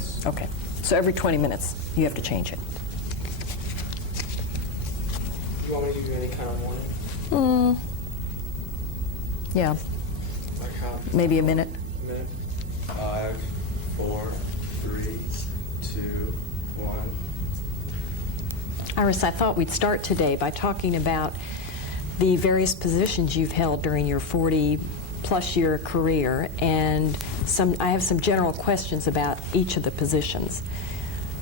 Yes. Okay. So every 20 minutes, you have to change it. You want me to give you any kind of warning? Yeah, Like how? maybe a minute. A minute? 5, 4, 3, 2, 1. Iris, I thought we'd start today by talking about the various positions you've held during your 40-plus year career, and I have some general questions about each of the positions.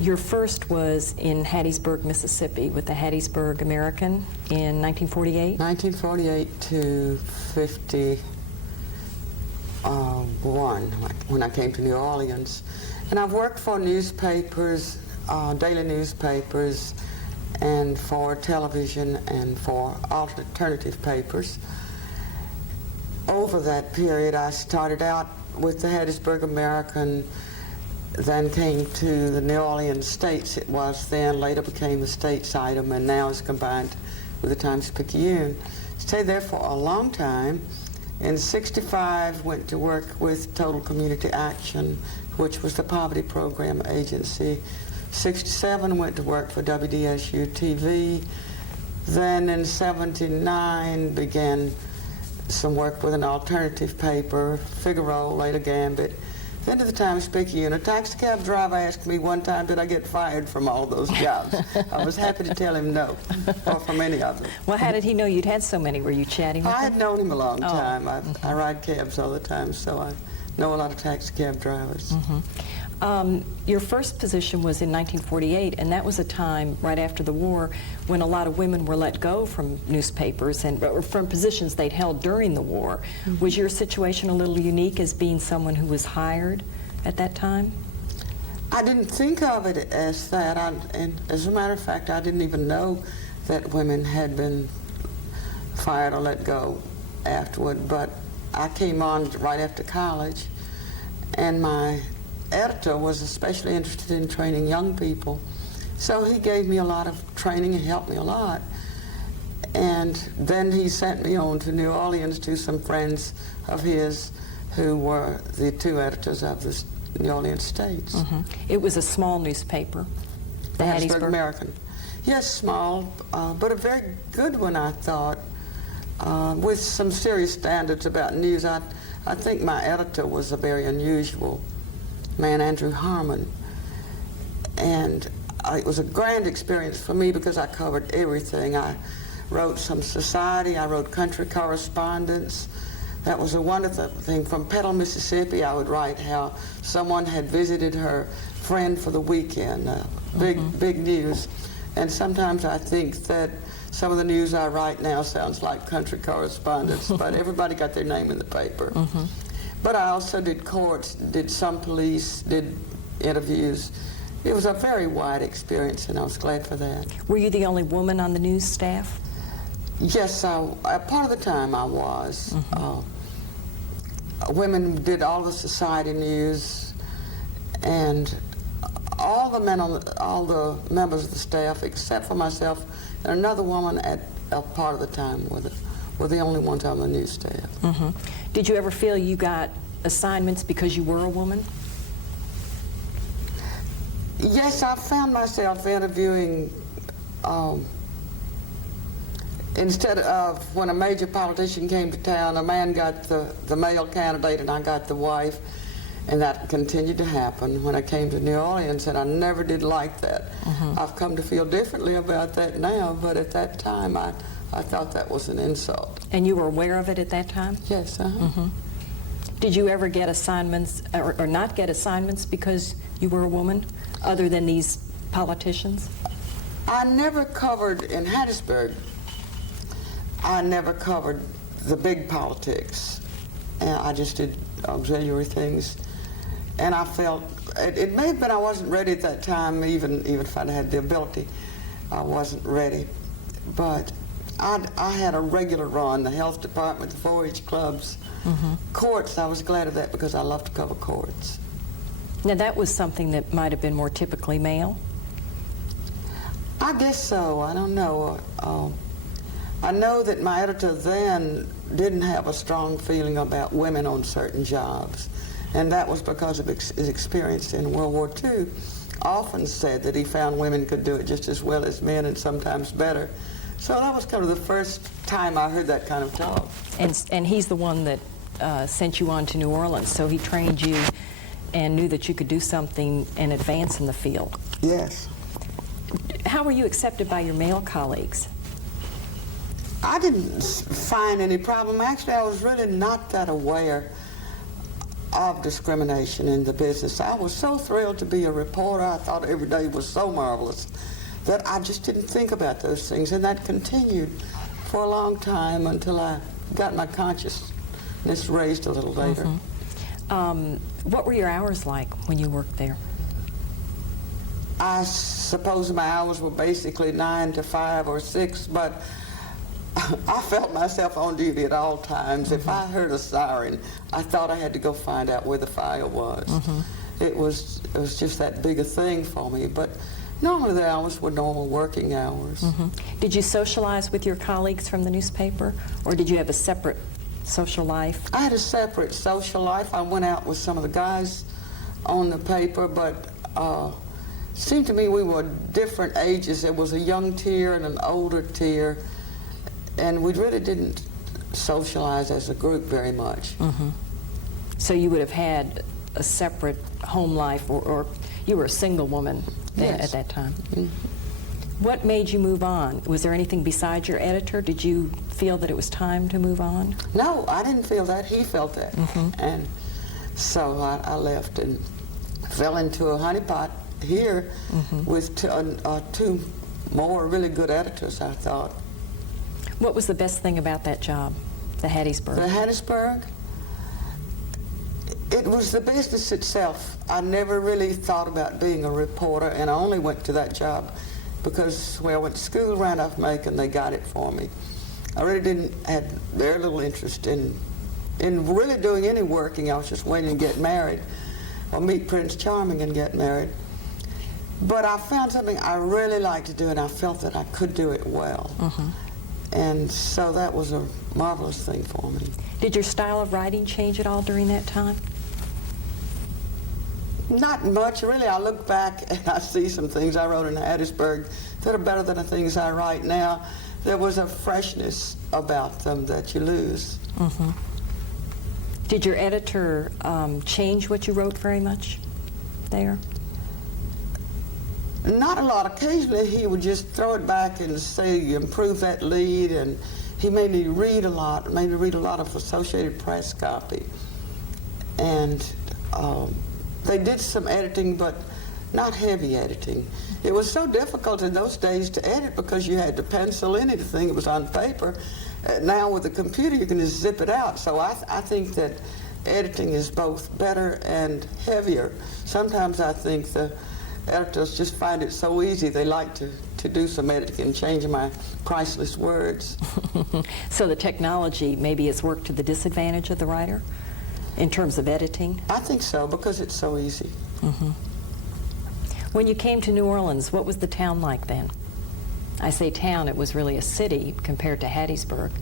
Your first was in Hattiesburg, Mississippi, with the Hattiesburg American in 1948? 1948 to 51, when I came to New Orleans. And I've worked for newspapers, daily newspapers, and for television and for alternative papers. Over that period, I started out with the Hattiesburg American, then came to the New Orleans States, it was then, later became the States item, and now is combined with the Times-Picayune. Stayed there for a long time. In '65, went to work with Total Community Action, which was the poverty program agency. '67, went to work for WDSU-TV. Then in '79, began some work with an alternative paper, Figaro, later Gambit. Then to the Times-Picayune. A taxi cab driver asked me one time, did I get fired from all those jobs? I was happy to tell him no, or from any of them. Well, how did he know you'd had so many? Were you chatting with I him? had known him a long time. I ride cabs all the time, so I know a lot of taxi cab drivers. Your first position was in 1948, and that was a time right after the war when a lot of women were let go from newspapers and or from positions they'd held during the war. Was your situation a little unique as being someone who was hired at that time? I didn't think of it as that. And as a matter of fact, I didn't even know that women had been fired or let go afterward. But I came on right after college, and my editor was especially interested in training young people. So he gave me a lot of training and helped me a lot. And then he sent me on to New Orleans to some friends of his who were the two editors of the New Orleans States. It was a small newspaper, the Hattiesburg American. Yes, small, but a very good one, I thought, with some serious standards about news. I think my editor was a very unusual man, Andrew Harmon. And it was a grand experience for me because I covered everything. I wrote some society, I wrote country correspondence. That was a wonderful thing. From Petal, Mississippi, I would write how someone had visited her friend for the weekend. Big news. And sometimes I think that some of the news I write now sounds like country correspondence, but everybody got their name in the paper. But I also did courts, did some police, did interviews. It was a very wide experience, and I was glad for that. Were you the only woman on the news staff? Yes, part of the time I was. Women did all the society news, and all the members of the staff, except for myself and another woman at a part of the time were the only ones on the news staff. Did you ever feel you got assignments because you were a woman? Yes, I found myself interviewing, instead of when a major politician came to town, a man got the male candidate and I got the wife, and that continued to happen when I came to New Orleans, and I never did like that. I've come to feel differently about that now, but at that time I thought that was an insult. And you were aware of it at that time? Yes, Did you ever get assignments or not get assignments because you were a woman, other than these politicians? I never covered, in Hattiesburg, I never covered the big politics. And I just did auxiliary things. And I felt, it may have been I wasn't ready at that time, even if I'd had the ability, I wasn't ready. But I had a regular run, the health department, the 4-H clubs, courts. I was glad of that because I love to cover courts. Now that was something that might have been more typically male? I guess so. I don't know. I know that my editor then didn't have a strong feeling about women on certain jobs. and that was because of his experience in World War II. Often said that he found women could do it just as well as men and sometimes better. So that was kind of the first time I heard that kind of talk. And he's the one that sent you on to New Orleans, so he trained you and knew that you could do something and advance in the field. Yes. How were you accepted by your male colleagues? I didn't find any problem. Actually, I was really not that aware of discrimination in the business. I was so thrilled to be a reporter. I thought every day was so marvelous that I just didn't think about those things. And that continued for a long time until I got my consciousness raised a little later. What were your hours like when you worked there? I suppose my hours were basically 9 to 5 or 6, but I felt myself on duty at all times. If I heard a siren, I thought I had to go find out where the fire was. It was just that big a thing for me. But normally the hours were normal working hours. Did you socialize with your colleagues from the newspaper, or did you have a separate social life? I had a separate social life. I went out with some of the guys on the paper, but it seemed to me we were different ages. There was a young tier and an older tier, and we really didn't socialize as a group very much. So you would have had a separate home life, or you were a single woman then at that time. What made you move on? Was there anything besides your editor? Did you feel that it was time to move on? No, I didn't feel that. He felt that. And so I left and fell into a honeypot here with two more really good editors, I thought. What was the best thing about that job, the Hattiesburg? The Hattiesburg? It was the business itself. I never really thought about being a reporter, and I only went to that job because where I went to school around off Macon, they got it for me. I really had very little interest in really doing any working. I was just waiting to get married or meet Prince Charming and get married. But I found something I really liked to do, and I felt that I could do it well. And so that was a marvelous thing for me. Did your style of writing change at all during that time? Not much, really. I look back and I see some things I wrote in Hattiesburg that are better than the things I write now. There was a freshness about them that you lose. Did your editor change what you wrote very much there? Not a lot. Occasionally he would just throw it back and say, improve that lead, and he made me read a lot, of Associated Press copy. And they did some editing, but not heavy editing. It was so difficult in those days to edit because you had to pencil in anything that was on paper. Now with the computer you can just zip it out. So I think that editing is both better and heavier. Sometimes I think the editors just find it so easy they like to do some editing and change my priceless words. So the technology maybe has worked to the disadvantage of the writer in terms of editing? I think so, because it's so easy. When you came to New Orleans, what was the town like then? I say town, it was really a city compared to Hattiesburg.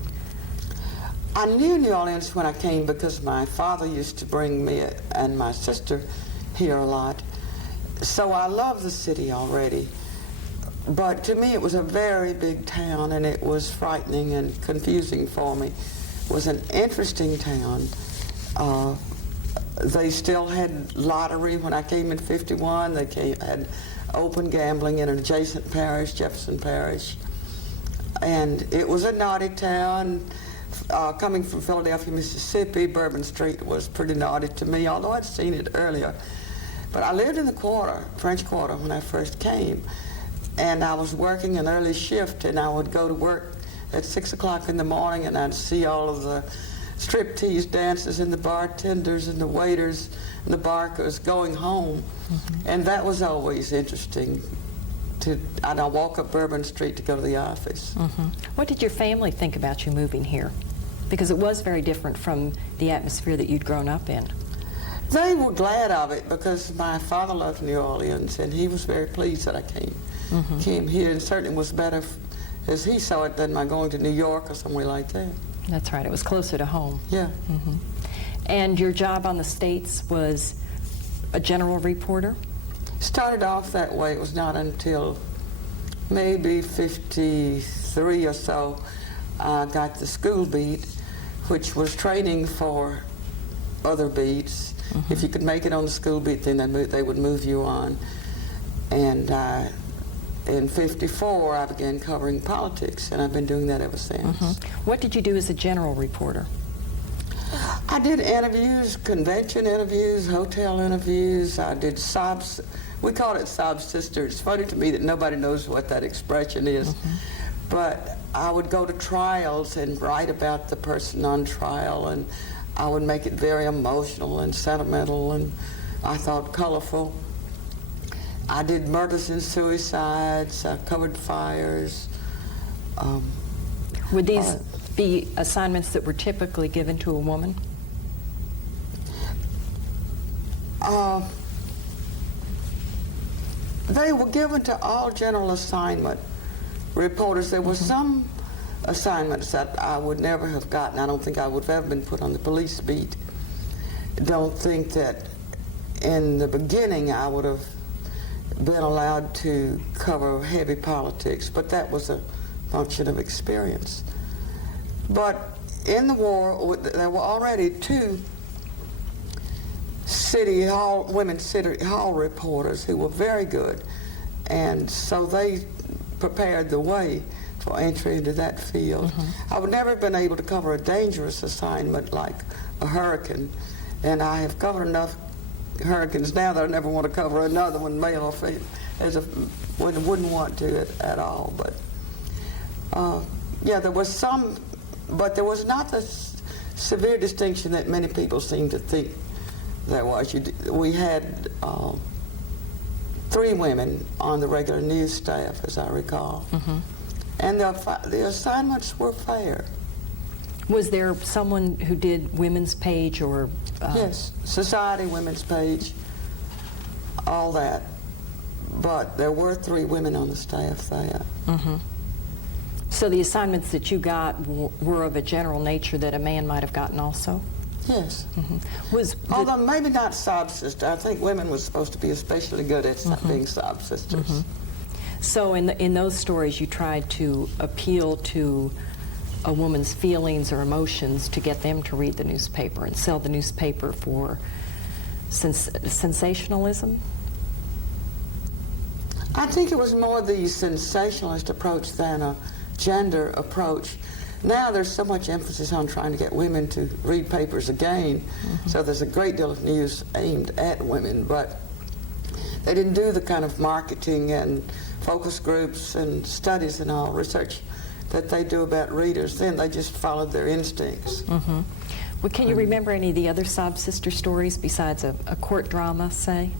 I knew New Orleans when I came because my father used to bring me and my sister here a lot. So I love the city already. But to me it was a very big town, and it was frightening and confusing for me. It was an interesting town. They still had lottery when I came in '51. They had open gambling in an adjacent parish, Jefferson Parish. And it was a naughty town. Coming from Philadelphia, Mississippi, Bourbon Street was pretty naughty to me, although I'd seen it earlier. But I lived in the French Quarter, when I first came. And I was working an early shift, and I would go to work at 6 o'clock in the morning, and I'd see all of the striptease dancers and the bartenders and the waiters and the barkers going home. And that was always interesting. I'd walk up Bourbon Street to go to the office. What did your family think about you moving here? Because it was very different from the atmosphere that you'd grown up in. They were glad of it because my father loved New Orleans, and he was very pleased that I came here, and certainly was better, as he saw it, than my going to New York or somewhere like that. That's right. It was closer to home. Yeah. And your job on the States was a general reporter? Started off that way. It was not until maybe 53 or so I got the school beat, which was training for other beats. If you could make it on the school beat, then they would move you on. And in 54, I began covering politics, and I've been doing that ever since. What did you do as a general reporter? I did interviews, convention interviews, hotel interviews. I did sobs. We called it sob sister. It's funny to me that nobody knows what that expression is. But I would go to trials and write about the person on trial, and I would make it very emotional and sentimental, and I thought colorful. I did murders and suicides. I covered fires. Would these be assignments that were typically given to a woman? They were given to all general assignment reporters. There were some assignments that I would never have gotten. I don't think I would have ever been put on the police beat. Don't think that in the beginning I would have been allowed to cover heavy politics, but that was a function of experience. But in the war, there were already 2 women city hall reporters who were very good, and so they prepared the way for entry into that field. I would never have been able to cover a dangerous assignment like a hurricane, and I have covered enough hurricanes now that I never want to cover another one, male or female, wouldn't want to at all. But yeah, there was some, but there was not the severe distinction that many people seem to think there was. We had 3 women on the regular news staff, as I recall, and the assignments were fair. Was there someone who did women's page or? Yes, society, women's page, all that. But there were 3 women on the staff there. So the assignments that you got were of a general nature that a man might have gotten also? Yes. Although maybe not sob sister. I think women were supposed to be especially good at being sob sisters. So in those stories you tried to appeal to a woman's feelings or emotions to get them to read the newspaper and sell the newspaper for sensationalism? I think it was more the sensationalist approach than a gender approach. Now there's so much emphasis on trying to get women to read papers again, so there's a great deal of news aimed at women, but they didn't do the kind of marketing and focus groups and studies and all, research that they do about readers. Then they just followed their instincts. Well, can you remember any of the other sob sister stories besides a court drama, say?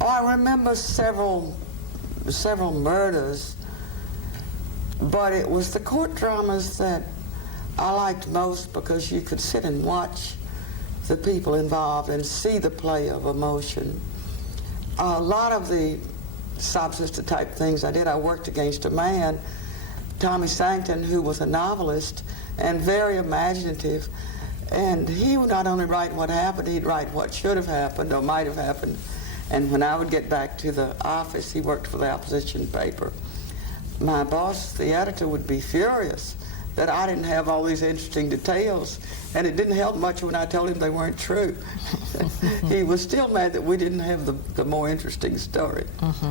Oh, I remember several murders, but it was the court dramas that I liked most because you could sit and watch the people involved and see the play of emotion. A lot of the sob sister type things I worked against a man, Tommy Sankton, who was a novelist and very imaginative, and he would not only write what happened, he'd write what should have happened or might have happened. And when I would get back to the office, he worked for the opposition paper. My boss, the editor, would be furious that I didn't have all these interesting details, and it didn't help much when I told him they weren't true. He was still mad that we didn't have the more interesting story.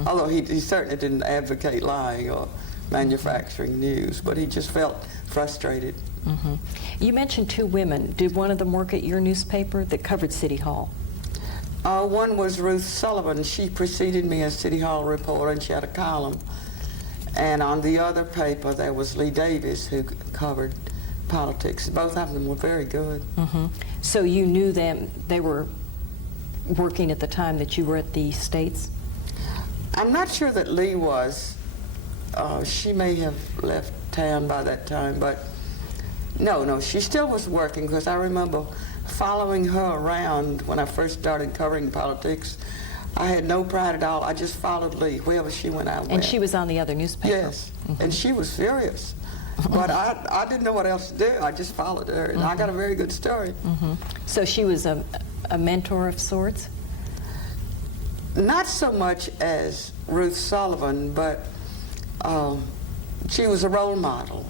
Although he certainly didn't advocate lying or manufacturing news, but he just felt frustrated. You mentioned 2 women. Did one of them work at your newspaper that covered City Hall? One was Ruth Sullivan. She preceded me as City Hall reporter, and she had a column. And on the other paper, there was Lee Davis, who covered politics. Both of them were very good. So you knew them, they were working at the time that you were at the States? I'm not sure that Lee was. She may have left town by that time, but no, she still was working, because I remember following her around when I first started covering politics. I had no pride at all. I just followed Lee. Wherever she went, I went. And she was on the other newspaper? Yes, and she was furious. But I didn't know what else to do. I just followed her, and I got a very good story. So she was a mentor of sorts? Not so much as Ruth Sullivan, but she was a role model.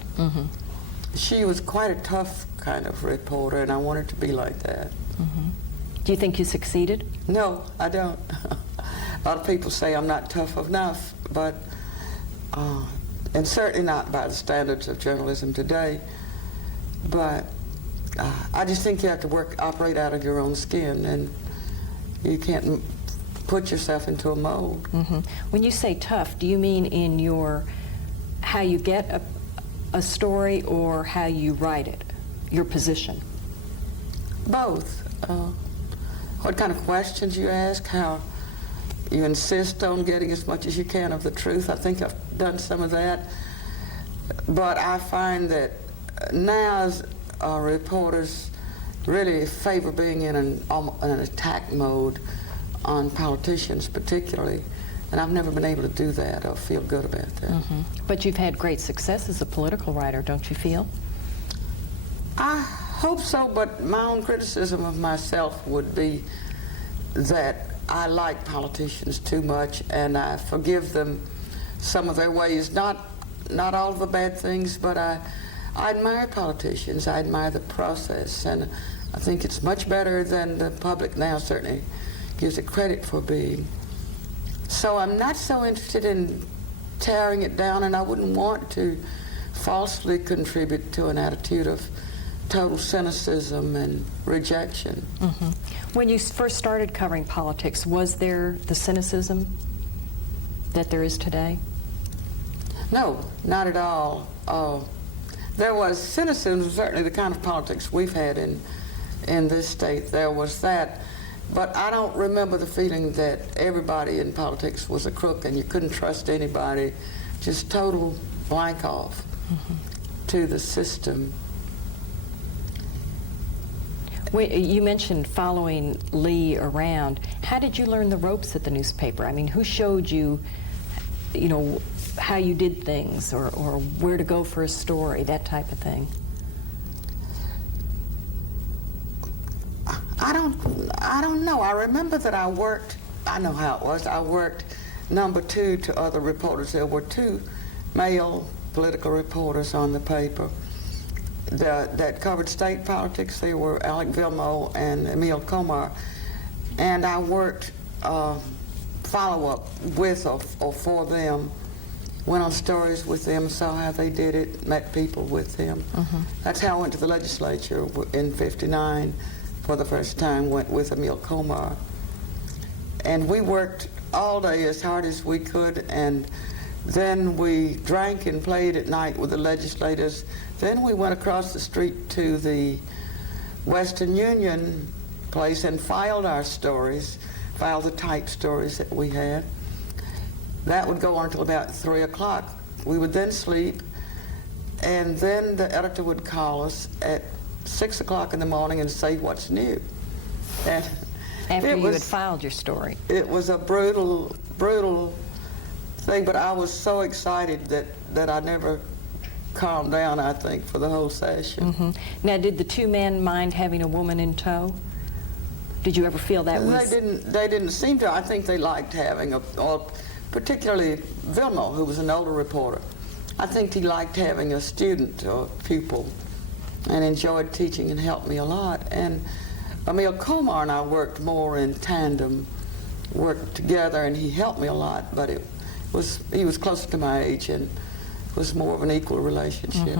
She was quite a tough kind of reporter, and I wanted to be like that. Do you think you succeeded? No, I don't. A lot of people say I'm not tough enough, but, and certainly not by the standards of journalism today, but I just think you have to operate out of your own skin, and you can't put yourself into a mold. When you say tough, do you mean in how you get a story or how you write it, your position? Both. What kind of questions you ask, how you insist on getting as much as you can of the truth. I think I've done some of that. But I find that now reporters really favor being in an attack mode on politicians particularly. And I've never been able to do that or feel good about that. But you've had great success as a political writer, don't you feel? I hope so, but my own criticism of myself would be that I like politicians too much, and I forgive them some of their ways. Not all of the bad things, but I admire politicians. I admire the process, and I think it's much better than the public now certainly gives it credit for being. So I'm not so interested in tearing it down, and I wouldn't want to falsely contribute to an attitude of total cynicism and rejection. When you first started covering politics, was there the cynicism that there is today? No, not at all. There was cynicism, certainly the kind of politics we've had in this state. There was that. But I don't remember the feeling that everybody in politics was a crook and you couldn't trust anybody. Just total blank off to the system. You mentioned following Lee around. How did you learn the ropes at the newspaper? I mean, who showed you, how you did things or where to go for a story, that type of thing? I don't know. I remember that I know how it was. I worked number 2 to other reporters. There were 2 male political reporters on the paper that covered state politics. They were Alec Vilmo and Emil Komar. And I worked follow-up with or for them, went on stories with them, saw how they did it, met people with them. That's how I went to the legislature in '59 for the first time, went with Emil Komar. And we worked all day as hard as we could, and then we drank and played at night with the legislators. Then we went across the street to the Western Union place and filed our stories, filed the type stories that we had. That would go on until about 3 o'clock. We would then sleep, and then the editor would call us at 6 o'clock in the morning and say what's new. And After you had filed your story. It was a brutal, brutal thing, but I was so excited that I never calmed down, I think, for the whole session. Now, did the 2 men mind having a woman in tow? Did you ever feel that was... They didn't seem to. I think they liked having particularly Vilmo, who was an older reporter. I think he liked having a student or pupil and enjoyed teaching and helped me a lot. And Emil Komar and I worked more in tandem, worked together, and he helped me a lot, but he was closer to my age and it was more of an equal relationship.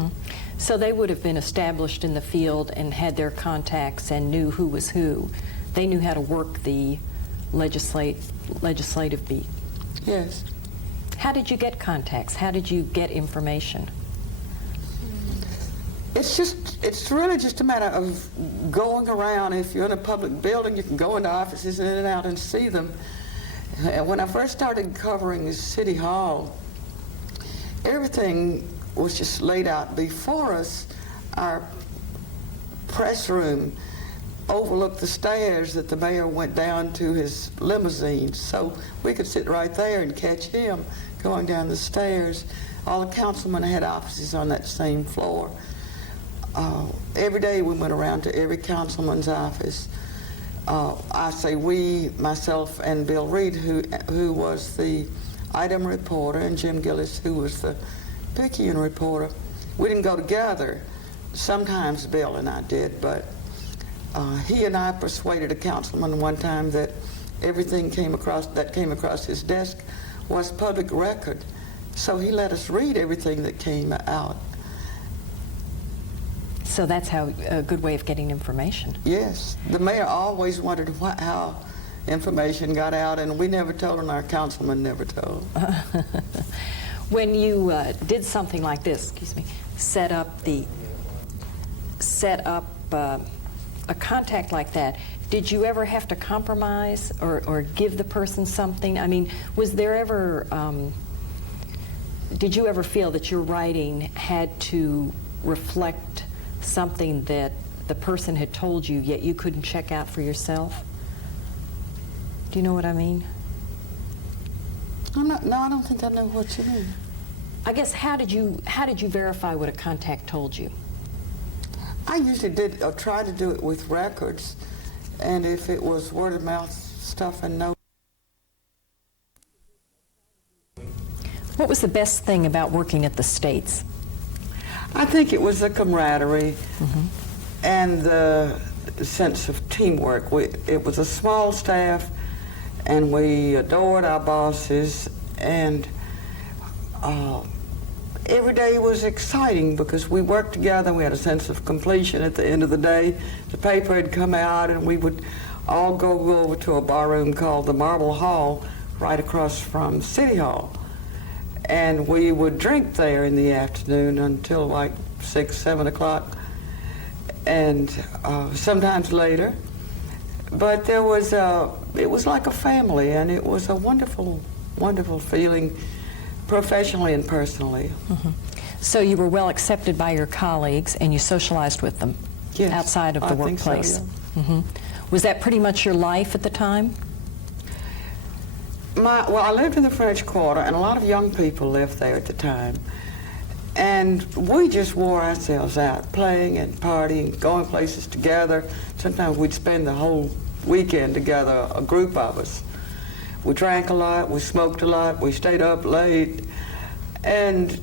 So they would have been established in the field and had their contacts and knew who was who. They knew how to work the legislative beat. Yes. How did you get contacts? How did you get information? It's really just a matter of going around. If you're in a public building, you can go into offices in and out and see them. When I first started covering City Hall, everything was just laid out before us. Our press room overlooked the stairs that the mayor went down to his limousine, so we could sit right there and catch him going down the stairs. all the councilmen had offices on that same floor. Every day we went around to every councilman's office. I say we, myself, and Bill Reed, who was the item reporter, and Jim Gillis, who was the Picayune reporter. We didn't go together. Sometimes Bill and I did, but he and I persuaded a councilman one time that everything that came across his desk was public record. So he let us read everything that came out. So that's how a good way of getting information. Yes. The mayor always wondered how information got out, and we never told, and our councilman never told. When you did something like this, set up a contact like that, did you ever have to compromise or give the person something? I mean, was there ever, did you ever feel that your writing had to reflect something that the person had told you, yet you couldn't check out for yourself? Do you know what I mean? No, I don't think I know what you mean. I guess, how did you verify what a contact told you? I usually did try to do it with records, and if it was word of mouth stuff and no. What was the best thing about working at the States? I think it was the camaraderie and the sense of teamwork. It was a small staff, and we adored our bosses, and every day was exciting because we worked together. We had a sense of completion at the end of the day. The paper had come out, and we would all go over to a barroom called the Marble Hall right across from City Hall. And we would drink there in the afternoon until like 6, 7 o'clock, and sometimes later. But it was like a family, and it was a wonderful, wonderful feeling, professionally and personally. So you were well accepted by your colleagues, and you socialized with them outside of the workplace. Think so, yeah. Was that pretty much your life at the time? Well, I lived in the French Quarter, and a lot of young people lived there at the time. And we just wore ourselves out, playing and partying, going places together. Sometimes we'd spend the whole weekend together, a group of us. We drank a lot, we smoked a lot, we stayed up late, and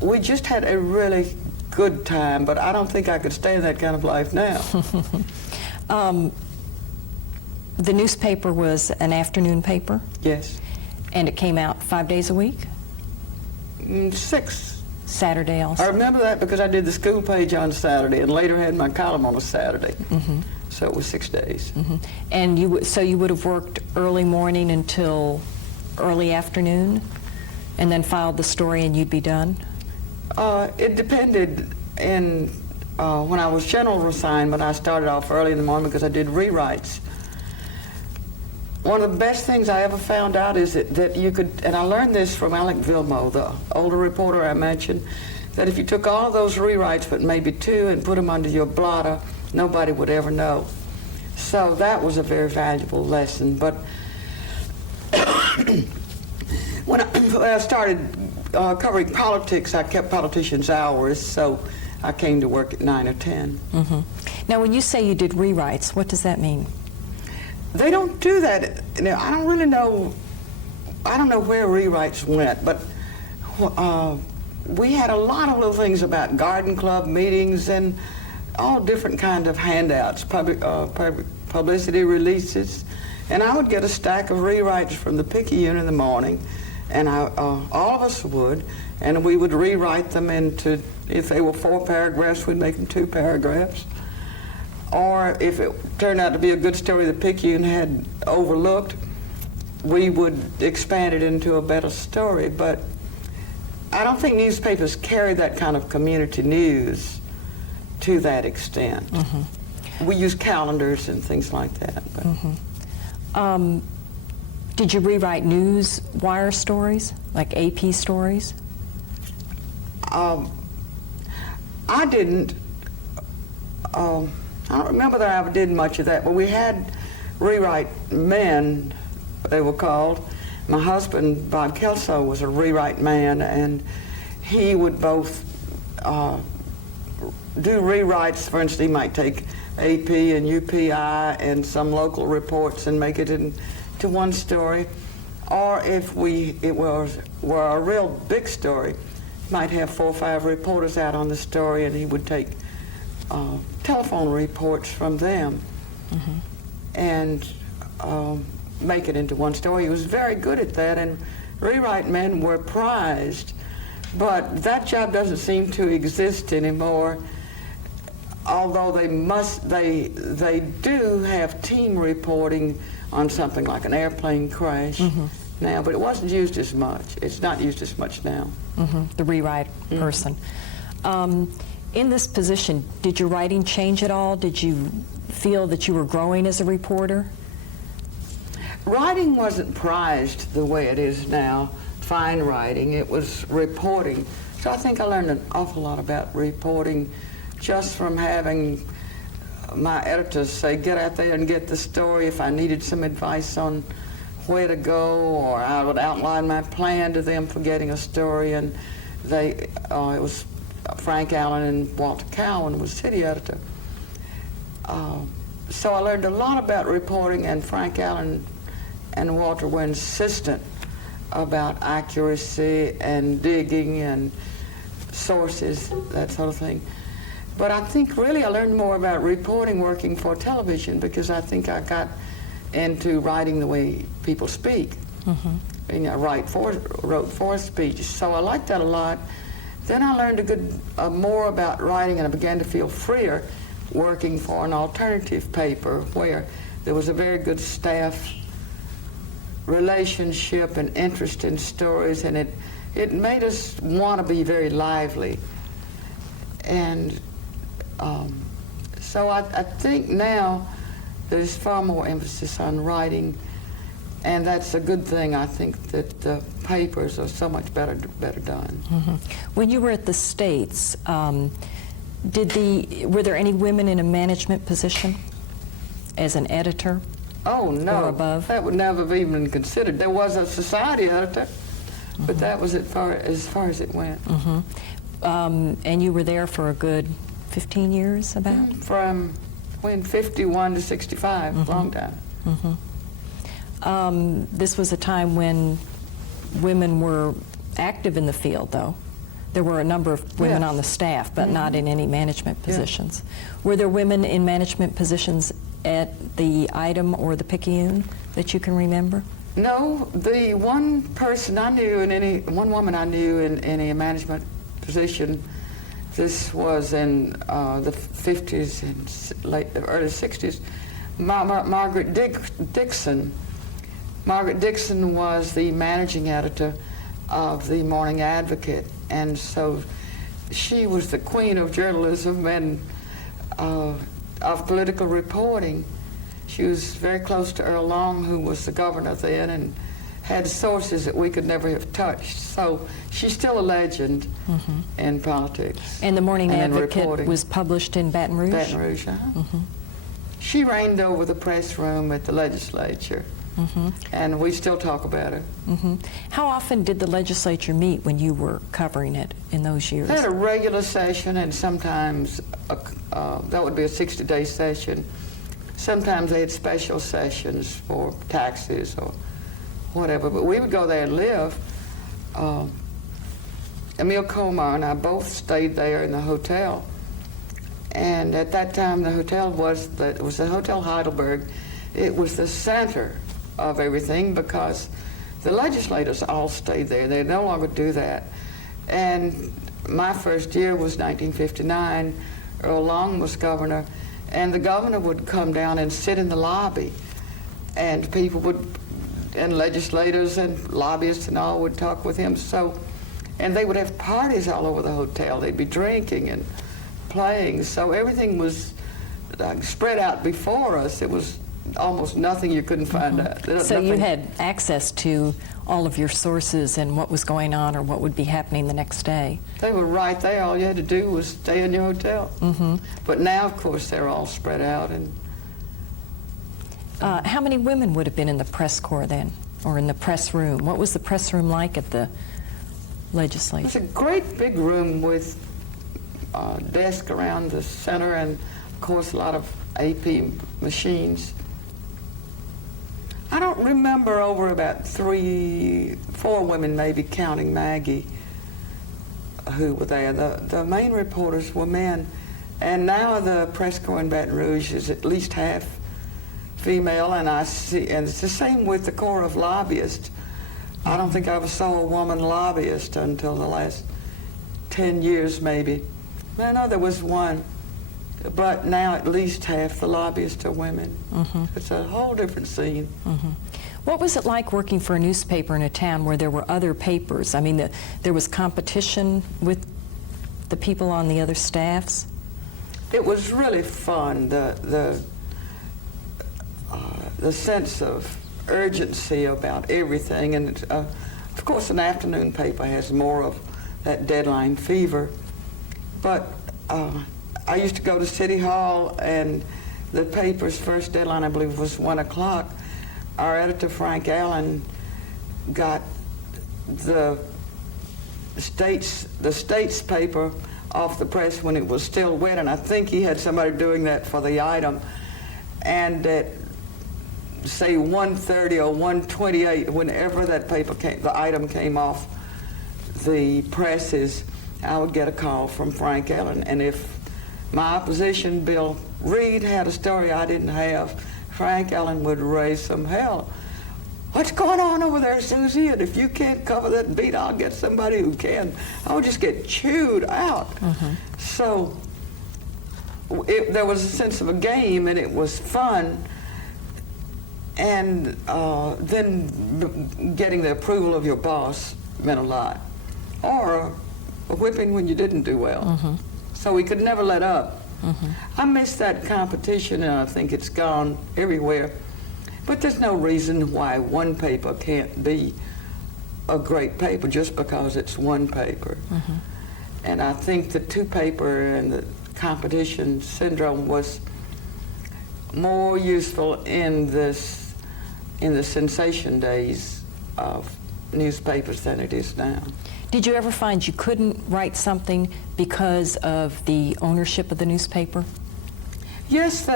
we just had a really good time, but I don't think I could stay in that kind of life now. The newspaper was an afternoon paper? Yes. And it came out 5 days a week? 6. Saturday also? I remember that because I did the school page on Saturday and later had my column on a Saturday. So it was 6 days. And so you would have worked early morning until early afternoon and then filed the story and you'd be done? It depended. When I was general assignment, I started off early in the morning because I did rewrites. One of the best things I ever found out is that you could, and I learned this from Alec Vilmo, the older reporter I mentioned, that if you took all of those rewrites but maybe 2 and put them under your blotter, nobody would ever know. So that was a very valuable lesson. But when I started covering politics, I kept politicians' hours, so I came to work at 9 or 10. Now, when you say you did rewrites, what does that mean? They don't do that. Now, I don't really know. I don't know where rewrites went, but we had a lot of little things about garden club meetings and all different kinds of handouts, publicity releases, and I would get a stack of rewrites from the Picayune in the morning, and all of us would, and we would rewrite them into, if they were 4 paragraphs, we'd make them 2 paragraphs. Or if it turned out to be a good story the Picayune had overlooked, we would expand it into a better story. But I don't think newspapers carry that kind of community news to that extent. We use calendars and things like that. But. Did you rewrite news wire stories, like AP stories? I didn't. I don't remember that I ever did much of that, but we had rewrite men, they were called, My husband, Bob Kelso, was a rewrite man, and he would both do rewrites. For instance, he might take AP and UPI and some local reports and make it into one story. Or if it were a real big story, might have 4 or 5 reporters out on the story, and he would take telephone reports from them and make it into one story. He was very good at that, and rewrite men were prized. But that job doesn't seem to exist anymore, although they do have team reporting on something like an airplane crash now, but it wasn't used as much. It's not used as much now. The rewrite person. In this position, did your writing change at all? Did you feel that you were growing as a reporter? Writing wasn't prized the way it is now, fine writing. It was reporting. So I think I learned an awful lot about reporting just from having my editors say, get out there and get the story. If I needed some advice on where to go, or I would outline my plan to them for getting a story, and it was Frank Allen and Walter Cowan was city editor. So I learned a lot about reporting, and Frank Allen and Walter were insistent about accuracy and digging and sources, that sort of thing. But I think really I learned more about reporting working for television, because I think I got into writing the way people speak. And I wrote for speech, so I liked that a lot. Then I learned more about writing, and I began to feel freer working for an alternative paper where there was a very good staff relationship and interest in stories, and it made us want to be very lively. And so I think now there's far more emphasis on writing, and that's a good thing. I think that the papers are so much better done. When you were at the States, were there any women in a management position as an editor? Oh, no. Or above? That would never have even been considered. There was a society editor, but that was as far as it went. And you were there for a good 15 years, about? From when 51 to 65, long time. This was a time when women were active in the field, though. There were a number of women on the staff, but not in any management positions. Were there women in management positions at the Item or the Picayune that you can remember? No, the one person I knew one woman I knew in any management position, this was in the 50s and early 60s, Margaret Dixon. Margaret Dixon was the managing editor of the Morning Advocate, and so she was the queen of journalism and of political reporting. She was very close to Earl Long, who was the governor then, and had sources that we could never have touched. So she's still a legend in politics. And the Morning Advocate was published in Baton Rouge? Baton Rouge, She reigned over the press room at the legislature, and we still talk about her. How often did the legislature meet when you were covering it in those years? They had a regular session, and sometimes that would be a 60-day session. Sometimes they had special sessions for taxes or whatever, but we would go there and live. Emil Komar and I both stayed there in the hotel, and at that time the hotel was the Hotel Heidelberg. It was the center of everything because the legislators all stayed there. They no longer do that. And my first year was 1959. Earl Long was governor, and the governor would come down and sit in the lobby, and people would, and legislators and lobbyists and all would talk with him. So, and they would have parties all over the hotel. They'd be drinking and playing. So everything was spread out before us. It was almost nothing you couldn't find out. So you had access to all of your sources and what was going on or what would be happening the next day. They were right there. All you had to do was stay in your hotel. But now, of course, they're all spread out. And how many women would have been in the press corps then? or in the press room? What was the press room like at the legislature? It's a great big room with a desk around the center and, of course, a lot of AP machines. I don't remember over about 3, 4 women, maybe counting Maggie, who were there. The main reporters were men. And now the press corps in Baton Rouge is at least half female, and it's the same with the Corps of Lobbyists. I don't think I ever saw a woman lobbyist until the last 10 years, maybe. I know there was one, but now at least half the lobbyists are women. Mm-hmm. It's a whole different scene. Mm-hmm. What was it like working for a newspaper in a town where there were other papers? I mean, there was competition with the people on the other staffs? It was really fun. The sense of urgency about everything, and of course an afternoon paper has more of that deadline fever. But I used to go to City Hall, and the paper's first deadline, I believe, was 1 o'clock. Our editor, Frank Allen, got the state's paper off the press when it was still wet, and I think he had somebody doing that for the item. And at, say, 1:30 or 1:28, whenever that paper the item came off the presses, I would get a call from Frank Allen. And if my opposition, Bill Reed, had a story I didn't have, Frank Allen would raise some hell. What's going on over there, Susie? And if you can't cover that beat, I'll get somebody who can. I would just get chewed out. Mm-hmm. So there was a sense of a game, and it was fun. And then getting the approval of your boss meant a lot. Or a whipping when you didn't do well. Mm-hmm. So we could never let up. Mm-hmm. I miss that competition, and I think it's gone everywhere. But there's no reason why one paper can't be a great paper just because it's one paper. Mm-hmm. And I think the two-paper and the competition syndrome was more useful in the sensation days of newspapers than it is now. Did you ever find you couldn't write because of the ownership of the newspaper? Yes,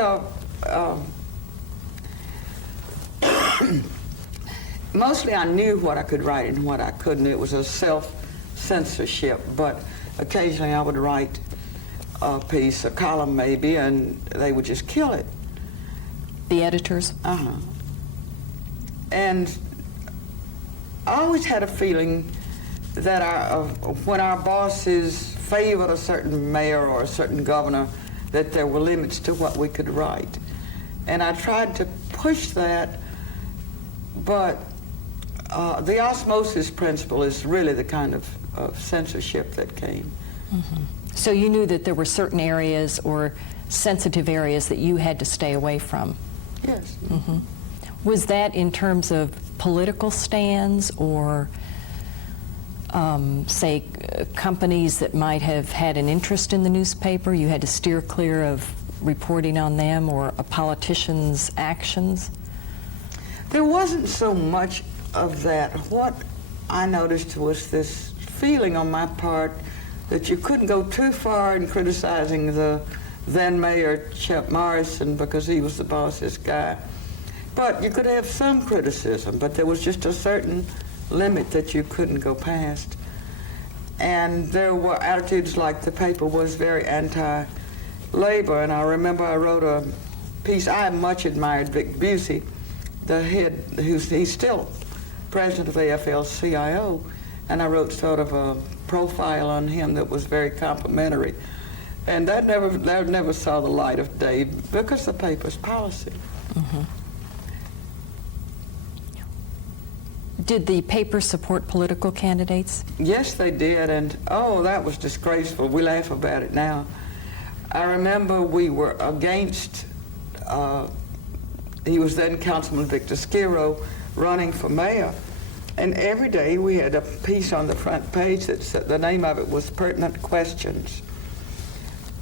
mostly I knew what I could write and what I couldn't. It was a self-censorship, but occasionally I would write a piece, a column maybe, and they would just kill it. The editors? Uh-huh. And I always had a feeling that when our bosses favored a certain mayor or a certain governor, that there were limits to what we could write. And I tried to push that, but the osmosis principle is really the kind of censorship that came. Mm-hmm. So you knew that there were certain areas or sensitive areas that you had to stay away from? Yes. Mm-hmm. Was that in terms of political stands or, say, companies that might have had an interest in the newspaper? You had to steer clear of reporting on them, or a politician's actions? There wasn't so much of that. What I noticed was this feeling on my part that you couldn't go too far in criticizing the then Mayor Chet Morrison because he was the boss's guy. But you could have some criticism, but there was just a certain limit that you couldn't go past. And there were attitudes like the paper was very anti-labor, and I remember I wrote a piece. I much admired Vic Busey, the head, he's still president of the AFL-CIO, and I wrote sort of a profile on him that was very complimentary. And that never saw the light of day because of the paper's policy. Mm-hmm. Did the paper support political candidates? Yes, they did, and oh, that was disgraceful. We laugh about it now. I remember we were against, he was then Councilman Victor Skiro running for mayor, and every day we had a piece on the front page that said, the name of it was Pertinent Questions.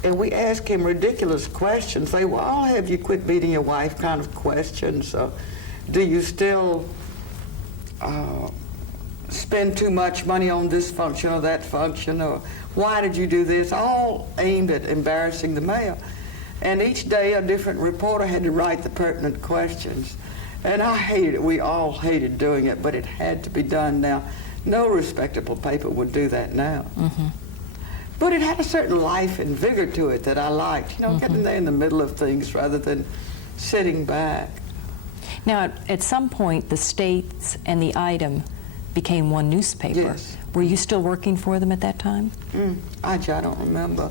And we asked him ridiculous questions. They were all, have you quit beating your wife kind of questions. Do you still spend too much money on this function or that function, or why did you do this, all aimed at embarrassing the mayor. And each day a different reporter had to write the pertinent questions. And I hated it. We all hated doing it, but it had to be done now. No respectable paper would do that now. Mm-hmm. But it had a certain life and vigor to it that I liked, you know, getting there in the middle of things rather than sitting back. Now, at some point, the States and the Item became one newspaper. Yes. Were you still working for them at that time? I don't remember.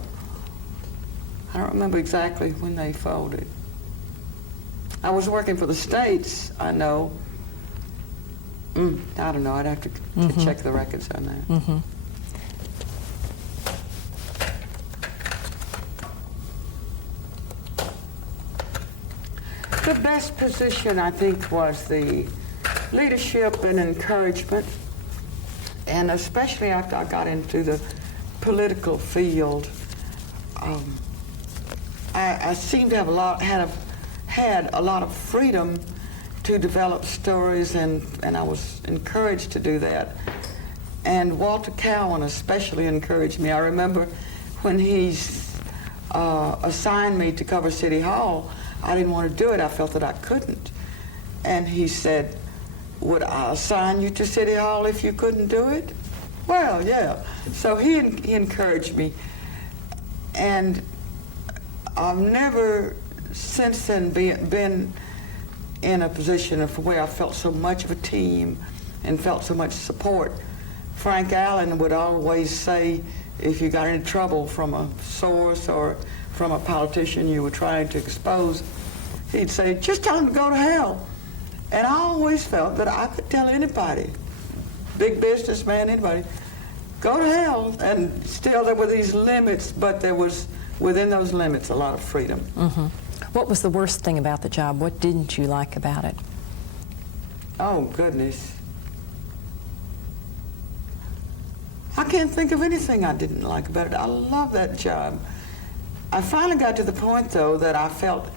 I don't remember exactly when they folded. I was working for the States, I know. I don't know. I'd have to check the records on that. Mm-hmm. The best position, I think, was the leadership and encouragement, and especially after I got into the political field, I seemed to have had a lot of freedom to develop stories, and I was encouraged to do that. And Walter Cowan especially encouraged me. I remember when he assigned me to cover City Hall, I didn't want to do it. I felt that I couldn't. And he said, would I assign you to City Hall if you couldn't do it? Well, yeah. So he encouraged me. And I've never since then been in a position of where I felt so much of a team and felt so much support. Frank Allen would always say, if you got into trouble from a source or from a politician you were trying to expose, he'd say, just tell him to go to hell. And I always felt that I could tell anybody, big businessman, anybody, go to hell. And still there were these limits, but there was, within those limits, a lot of freedom. Mm-hmm. What was the worst thing about the job? What didn't you like about it? Oh, goodness. I can't think of anything I didn't like about it. I love that job. I finally got to the point, though, that I felt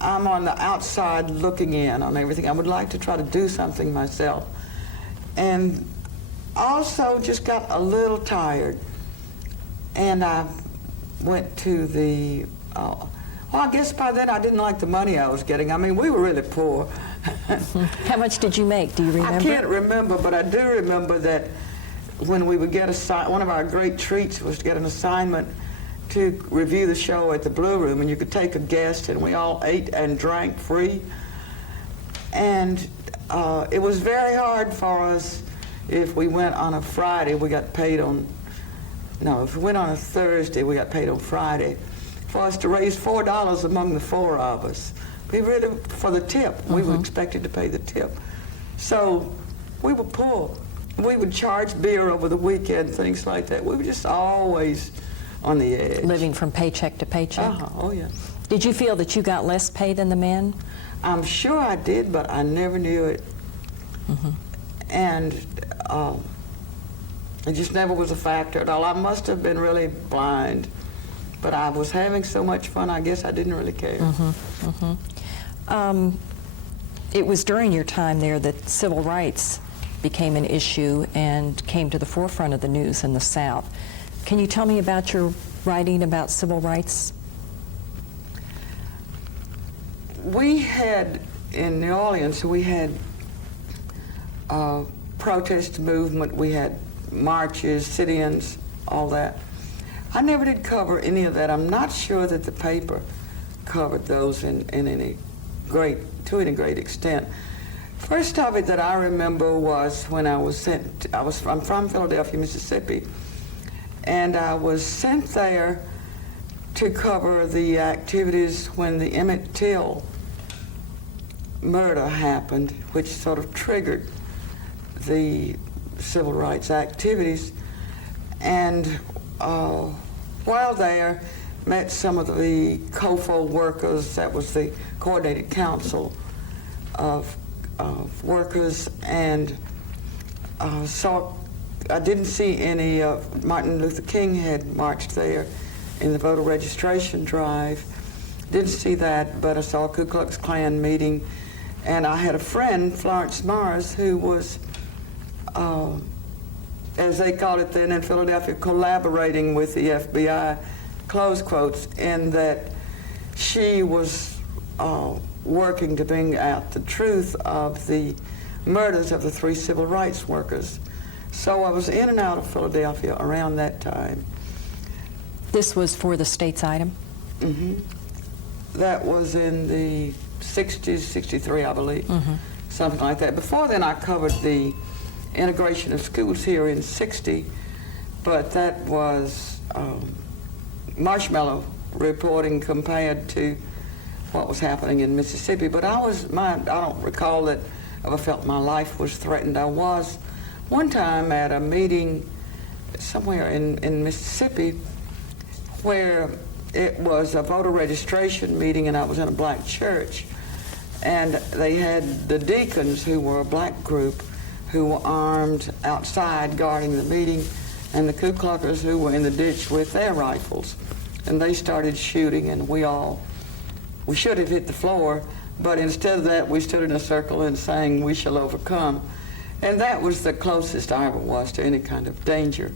I'm on the outside looking in on everything. I would like to try to do something myself. And also just got a little tired. And I went to the, well, I guess by then I didn't like the money I was getting. I mean, we were really poor. How much did you make? Do you remember? I can't remember, but I do remember that when we would get one of our great treats was to get an assignment to review the show at the Blue Room, and you could take a guest, and we all ate and drank free. And it was very hard for us if we went on a Friday, we got paid on, no, if we went on a Thursday, we got paid on Friday, for us to raise $4 among the four of us. We really, for the tip, we were expected to pay the tip. So we were poor. We would charge beer over the weekend, things like that. We were just always on the edge. Living from paycheck to paycheck? Oh, yeah. Did you feel that you got less pay than the men? I'm sure I did, but I never knew it. And it just never was a factor at all. I must have been really blind, but I was having so much fun, I guess I didn't really care. It was during your time there that civil rights became an issue and came to the forefront of the news in the South. Can you tell me about your writing about civil rights? We had, in New Orleans, we had a protest movement, we had marches, sit-ins, all that. I never did cover any of that. I'm not sure that the paper covered those to any great extent. First of it that I remember was when I was sent, I'm from Philadelphia, Mississippi, and I was sent there to cover the activities when the Emmett Till murder happened, which sort of triggered the civil rights activities. And while there, met some of the COFO workers, that was the Coordinated Council of Workers, and I didn't see any, Martin Luther King had marched there in the voter registration drive. Didn't see that, but I saw a Ku Klux Klan meeting, And I had a friend, Florence Mars, who was, as they called it then in Philadelphia, collaborating with the FBI, close quotes, in that she was working to bring out the truth of the murders of the 3 civil rights workers. So I was in and out of Philadelphia around that time. This was for the state's item? Mm-hmm. That was in the 60s, 63, I believe, something like that. Before then, I covered the integration of schools here in 60, but that was marshmallow reporting compared to what was happening in Mississippi. But I don't recall that I ever felt my life was threatened. I was one time at a meeting somewhere in Mississippi where it was a voter registration meeting, and I was in a black church, and they had the deacons, who were a black group, who were armed outside guarding the meeting, and the Ku Kluxers who were in the ditch with their rifles. And they started shooting, and we should have hit the floor, but instead of that, we stood in a circle and sang, "We Shall Overcome." And that was the closest I ever was to any kind of danger.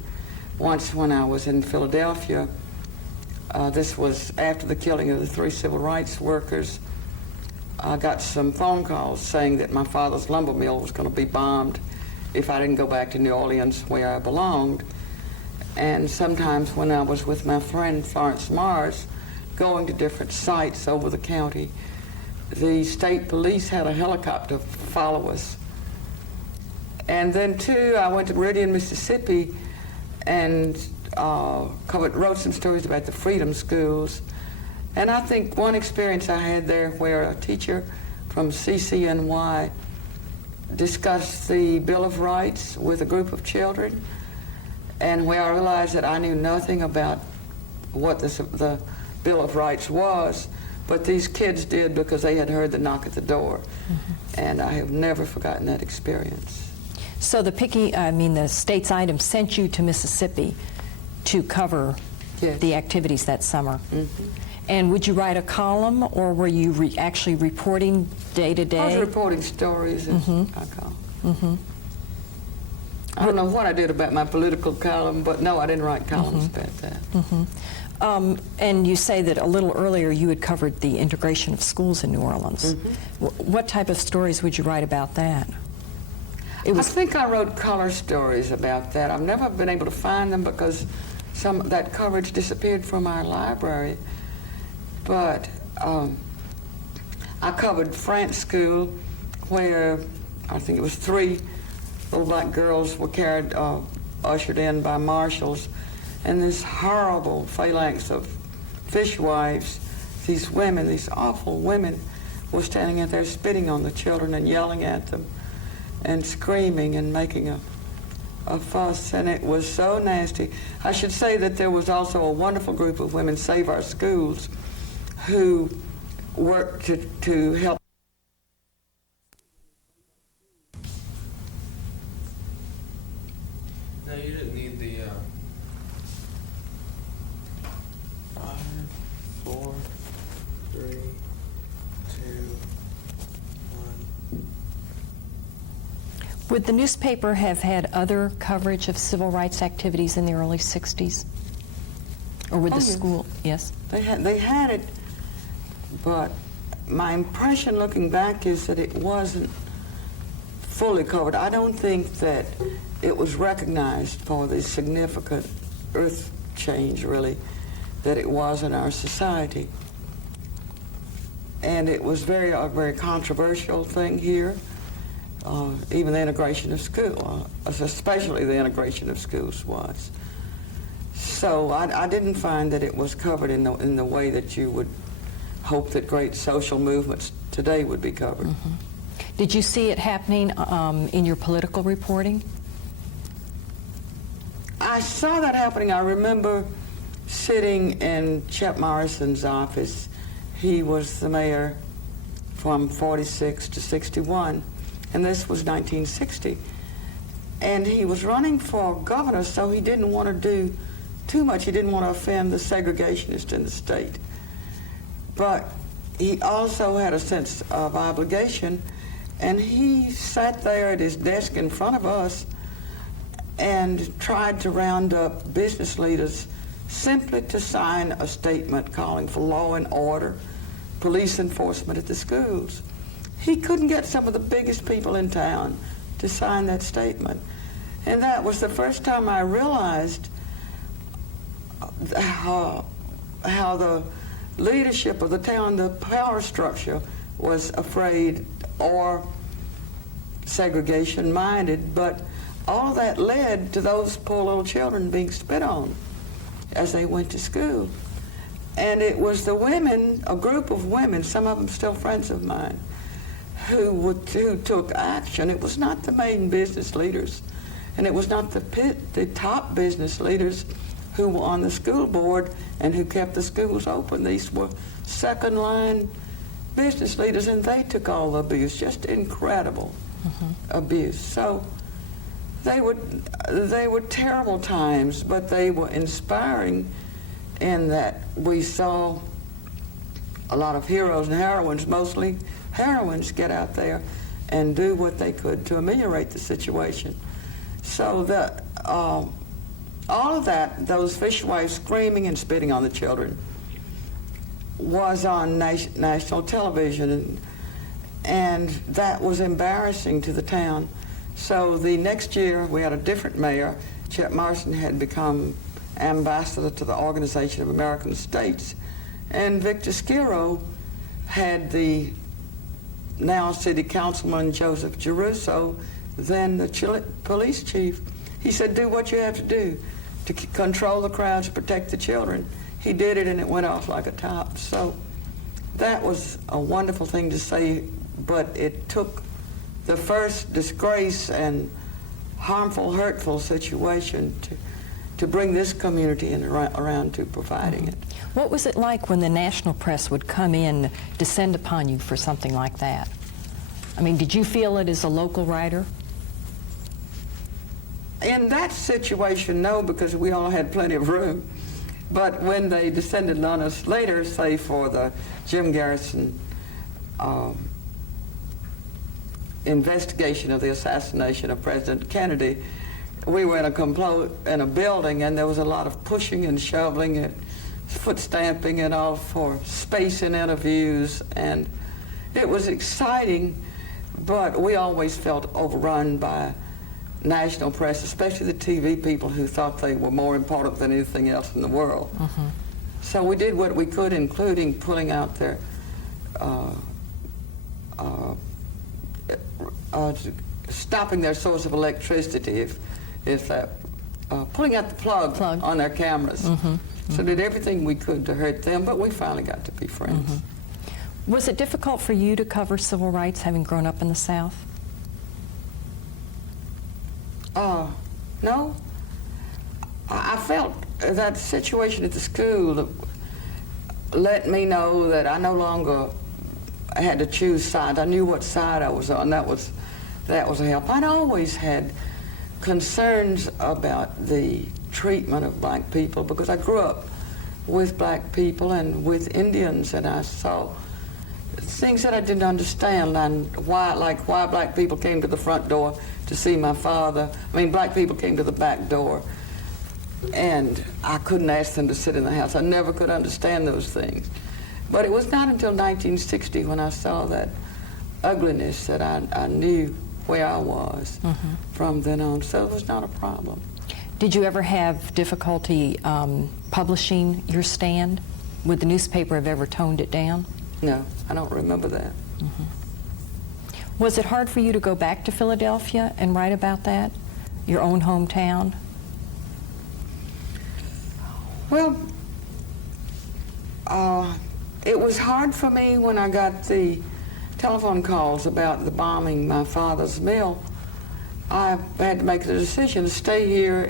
Once when I was in Philadelphia, this was after the killing of the 3 civil rights workers, I got some phone calls saying that my father's lumber mill was going to be bombed if I didn't go back to New Orleans where I belonged. And sometimes when I was with my friend Florence Mars, going to different sites over the county, the state police had a helicopter follow us. And then too, I went to Meridian, Mississippi, and wrote some stories about the freedom schools. And I think one experience I had there where a teacher from CCNY discussed the Bill of Rights with a group of children, and where I realized that I knew nothing about what the Bill of Rights was, but these kids did because they had heard the knock at the door. And I have never forgotten that experience. So the state's item sent you to Mississippi to cover the activities that summer. And would you write a column, or were you actually reporting day to day? I was reporting stories, as I call it. I don't know what I did about my political column, but no, I didn't write columns about that. And you say that a little earlier you had covered the integration of schools in New Orleans. What type of stories would you write about that? I think I wrote color stories about that. I've never been able to find them because that coverage disappeared from our library. But I covered France School, where I think it was 3 little black girls were carried, ushered in by marshals, and this horrible phalanx of fishwives, these women, these awful women, were standing out there spitting on the children and yelling at them and screaming and making a fuss, and it was so nasty. I should say that there was also a wonderful group of women, Save Our Schools, who worked to help. No, you didn't need the 5, 4, 3, 2, 1. Would the newspaper have had other coverage of civil rights activities in the early 60s? Or would the school? Yes. They had it, but my impression looking back is that it wasn't fully covered. I don't think that it was recognized for the significant earth change, really, that it was in our society. And it was a very controversial thing here. Even the integration of school, especially the integration of schools was. So I didn't find that it was covered in the way that you would hope that great social movements today would be covered. Did you see it happening in your political reporting? I saw that happening. I remember sitting in Chet Morrison's office. He was the mayor from 46 to 61. And this was 1960. And he was running for governor, so he didn't want to do too much. He didn't want to offend the segregationists in the state. But he also had a sense of obligation, and he sat there at his desk in front of us and tried to round up business leaders simply to sign a statement calling for law and order, police enforcement at the schools. He couldn't get some of the biggest people in town to sign that statement. And that was the first time I realized how the leadership of the town, the power structure, was afraid or segregation-minded, but all of that led to those poor little children being spit on as they went to school. And it was the women, a group of women, some of them still friends of mine, who took action. It was not the main business leaders, and it was not the top business leaders who were on the school board and who kept the schools open. These were second-line business leaders, and they took all the abuse, just incredible abuse. So they were terrible times, but they were inspiring in that we saw a lot of heroes and heroines, mostly heroines, get out there and do what they could to ameliorate the situation. So that all of that, those fishwives screaming and spitting on the children, was on national television, and that was embarrassing to the town. So the next year, we had a different mayor. Chet Morrison had become ambassador to the Organization of American States, and Victor Skiro had the now city councilman Joseph Geruso, then the police chief. He said, do what you have to do to control the crowds, protect the children. He did it, and it went off like a top. So that was a wonderful thing to say, but it took the first disgrace and harmful, hurtful situation to bring this community around to providing it. What was it like when the national press would come in, descend upon you for something like that? I mean, did you feel it as a local writer? In that situation, no, because we all had plenty of room. But when they descended on us later, say for the Jim Garrison investigation of the assassination of President Kennedy, we were in a building, and there was a lot of pushing and shoveling and foot stamping and all for space in interviews, and it was exciting, but we always felt overrun by national press, especially the TV people who thought they were more important than anything else in the world. So we did what we could, including pulling out their stopping their source of electricity, if that, pulling out the plug on their cameras. So did everything we could to hurt them, but we finally got to be friends. Was it difficult for you to cover civil rights, having grown up in the South? No. I felt that situation at the school let me know that I no longer had to choose sides. I knew what side I was on. That was a help. I'd always had concerns about the treatment of black people because I grew up with black people and with Indians, and I saw things that I didn't understand, and why black people came to the front door to see my father. I mean, black people came to the back door, and I couldn't ask them to sit in the house. I never could understand those things. But it was not until 1960 when I saw that ugliness that I knew where I was from then on. So it was not a problem. Did you ever have difficulty publishing your stand? Would the newspaper have ever toned it down? No, I don't remember that. Was it hard for you to go back to Philadelphia and write about that, your own hometown? Well, it was hard for me when I got the telephone calls about the bombing my father's mill. I had to make the decision to stay here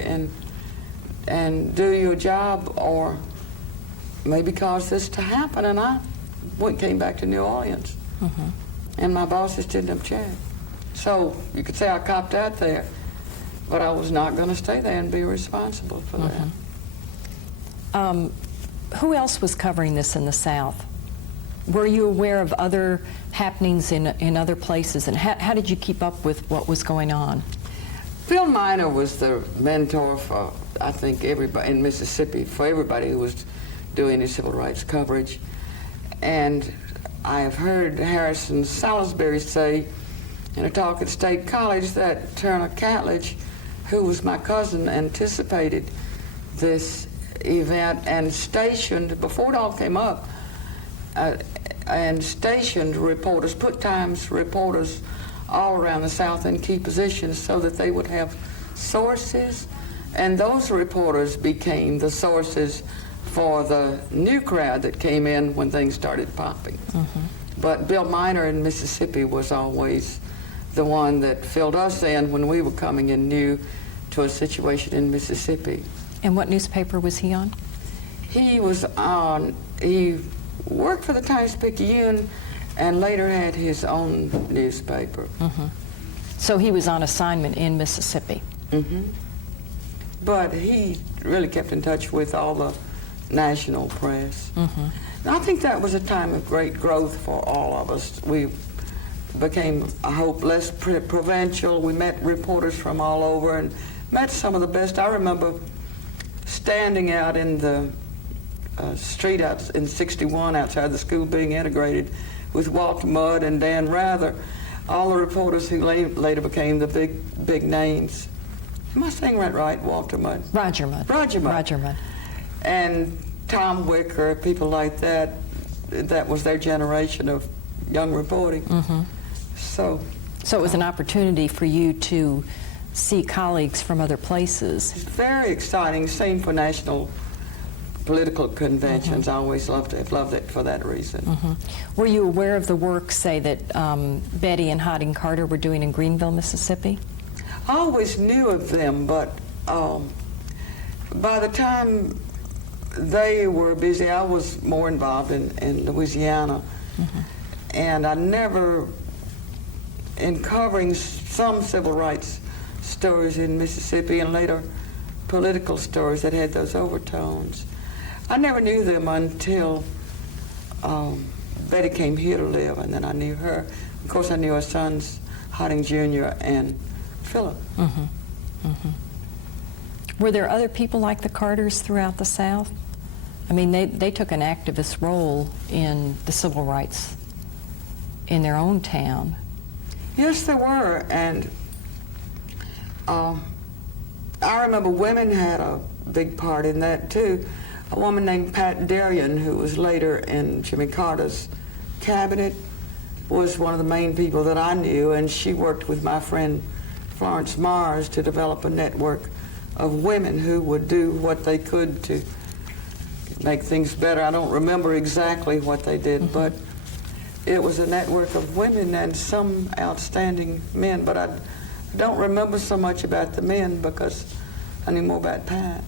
and do your job, or maybe cause this to happen, and I came back to New Orleans. And my bosses didn't object. So you could say I copped out there, but I was not going to stay there and be responsible for that. Who else was covering this in the South? Were you aware of other happenings in other places, and how did you keep up with what was going on? Bill Miner was the mentor for, I think, everybody in Mississippi, for everybody who was doing the civil rights coverage. And I have heard Harrison Salisbury say in a talk at State College that Turner Catledge, who was my cousin, anticipated this event and stationed, before it all came up, and stationed reporters, put Times reporters all around the South in key positions so that they would have sources, and those reporters became the sources for the new crowd that came in when things started popping. But Bill Miner in Mississippi was always the one that filled us in when we were coming in new to a situation in Mississippi. And what newspaper was he on? He worked for the Times-Picayune and later had his own newspaper. So he was on assignment in Mississippi. But he really kept in touch with all the national press. And I think that was a time of great growth for all of us. We became, I hope, less provincial. We met reporters from all over and met some of the best. I remember standing out in the street out in 61 outside the school being integrated with Walter Mudd and Dan Rather, all the reporters who later became the big names. Am I saying that right, Walter Mudd? Roger Mudd. Roger Mudd. Roger Mudd. And Tom Wicker, people like that. That was their generation of young reporting. So it was an opportunity for you to see colleagues from other places. It's very exciting. Same for national political conventions. I always loved it for that reason. Were you aware of the work, say, that Betty and Harding Carter were doing in Greenville, Mississippi? I always knew of them, but by the time they were busy, I was more involved in Louisiana. And I never, in covering some civil rights stories in Mississippi and later political stories that had those overtones, I never knew them until Betty came here to live, and then I knew her. Of course, I knew her sons, Harding Jr. and Philip. Were there other people like the Carters throughout the South? I mean, they took an activist role in the civil rights in their own town. Yes, there were, and I remember women had a big part in that too. A woman named Pat Darien, who was later in Jimmy Carter's cabinet, was one of the main people that I knew, and she worked with my friend Florence Mars to develop a network of women who would do what they could to make things better. I don't remember exactly what they did, but it was a network of women and some outstanding men, but I don't remember so much about the men because I knew more about Pat.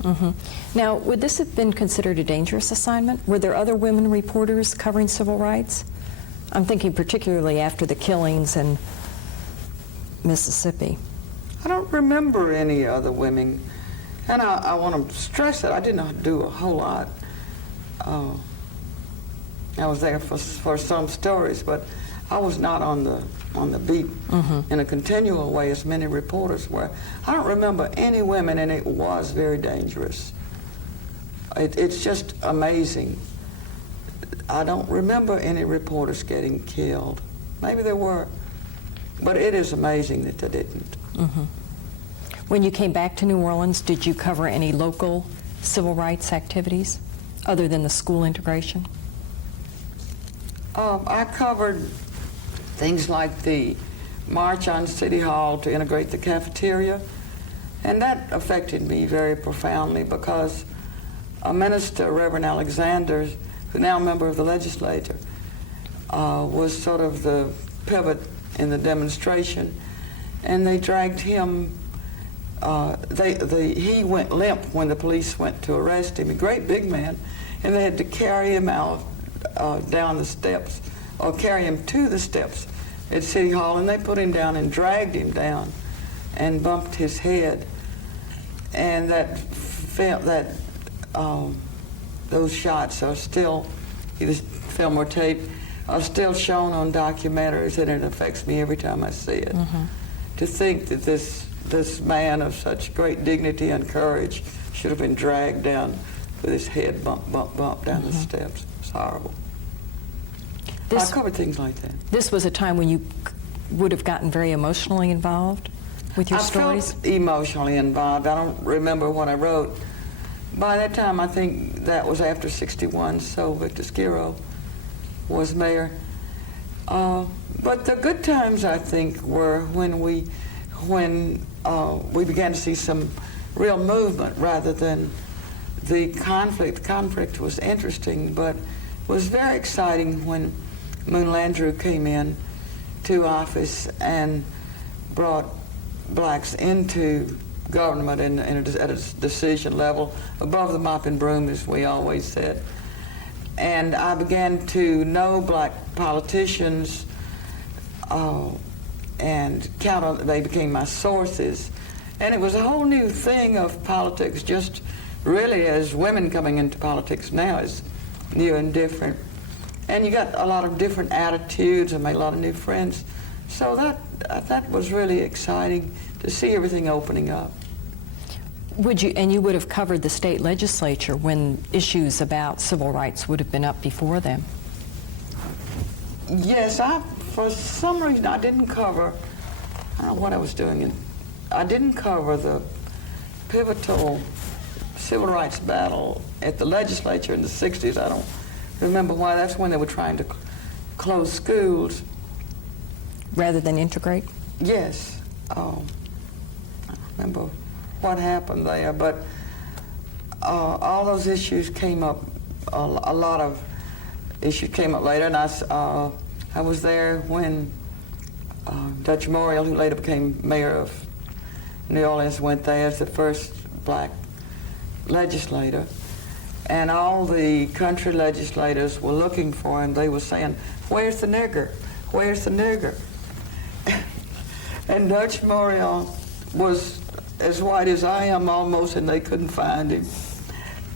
Now, would this have been considered a dangerous assignment? Were there other women reporters covering civil rights? I'm thinking particularly after the killings in Mississippi. I don't remember any other women, and I want to stress that I did not do a whole lot. I was there for some stories, but I was not on the beat in a continual way as many reporters were. I don't remember any women, and it was very dangerous. It's just amazing. I don't remember any reporters getting killed. Maybe there were, but it is amazing that they didn't. When you came back to New Orleans, did you cover any local civil rights activities other than the school integration? I covered things like the march on City Hall to integrate the cafeteria, and that affected me very profoundly because a minister, Reverend Alexander, who's now a member of the legislature, was sort of the pivot in the demonstration, and they dragged him. He went limp when the police went to arrest him, a great big man, and they had to carry him out down the steps, or carry him to the steps at City Hall, and they put him down and dragged him down and bumped his head. And those shots are still either film or tape, are still shown on documentaries, and it affects me every time I see it. To think that this man of such great dignity and courage should have been dragged down with his head bump, bump, bump down the steps. It's horrible. I covered things like that. This was a time when you would have gotten very emotionally involved with your stories? I felt emotionally involved. I don't remember what I wrote. By that time, I think that was after '61, so Victor Skiro was mayor. But the good times, I think, were when we began to see some real movement rather than the conflict. The conflict was interesting, but was very exciting when Moon Landrieu came in to office and brought blacks into government at a decision level, above the mop and broom, as we always said. And I began to know black politicians and count on, they became my sources. And it was a whole new thing of politics, just really as women coming into politics now is new and different. And you got a lot of different attitudes and made a lot of new friends. So that was really exciting to see everything opening up. You would have covered the state legislature when issues about civil rights would have been up before them. Yes, for some reason I didn't cover, I don't know what I was doing, I didn't cover the pivotal civil rights battle at the legislature in the 60s. I don't remember why. That's when they were trying to close schools. Rather than integrate? Yes. I don't remember what happened there, but all those issues came up, a lot of issues came up later, and I was there when Dutch Morial, who later became mayor of New Orleans, went there as the first black legislator, and all the country legislators were looking for him. They were saying, "Where's the nigger? Where's the nigger?" And Dutch Morial was as white as I am almost, and they couldn't find him.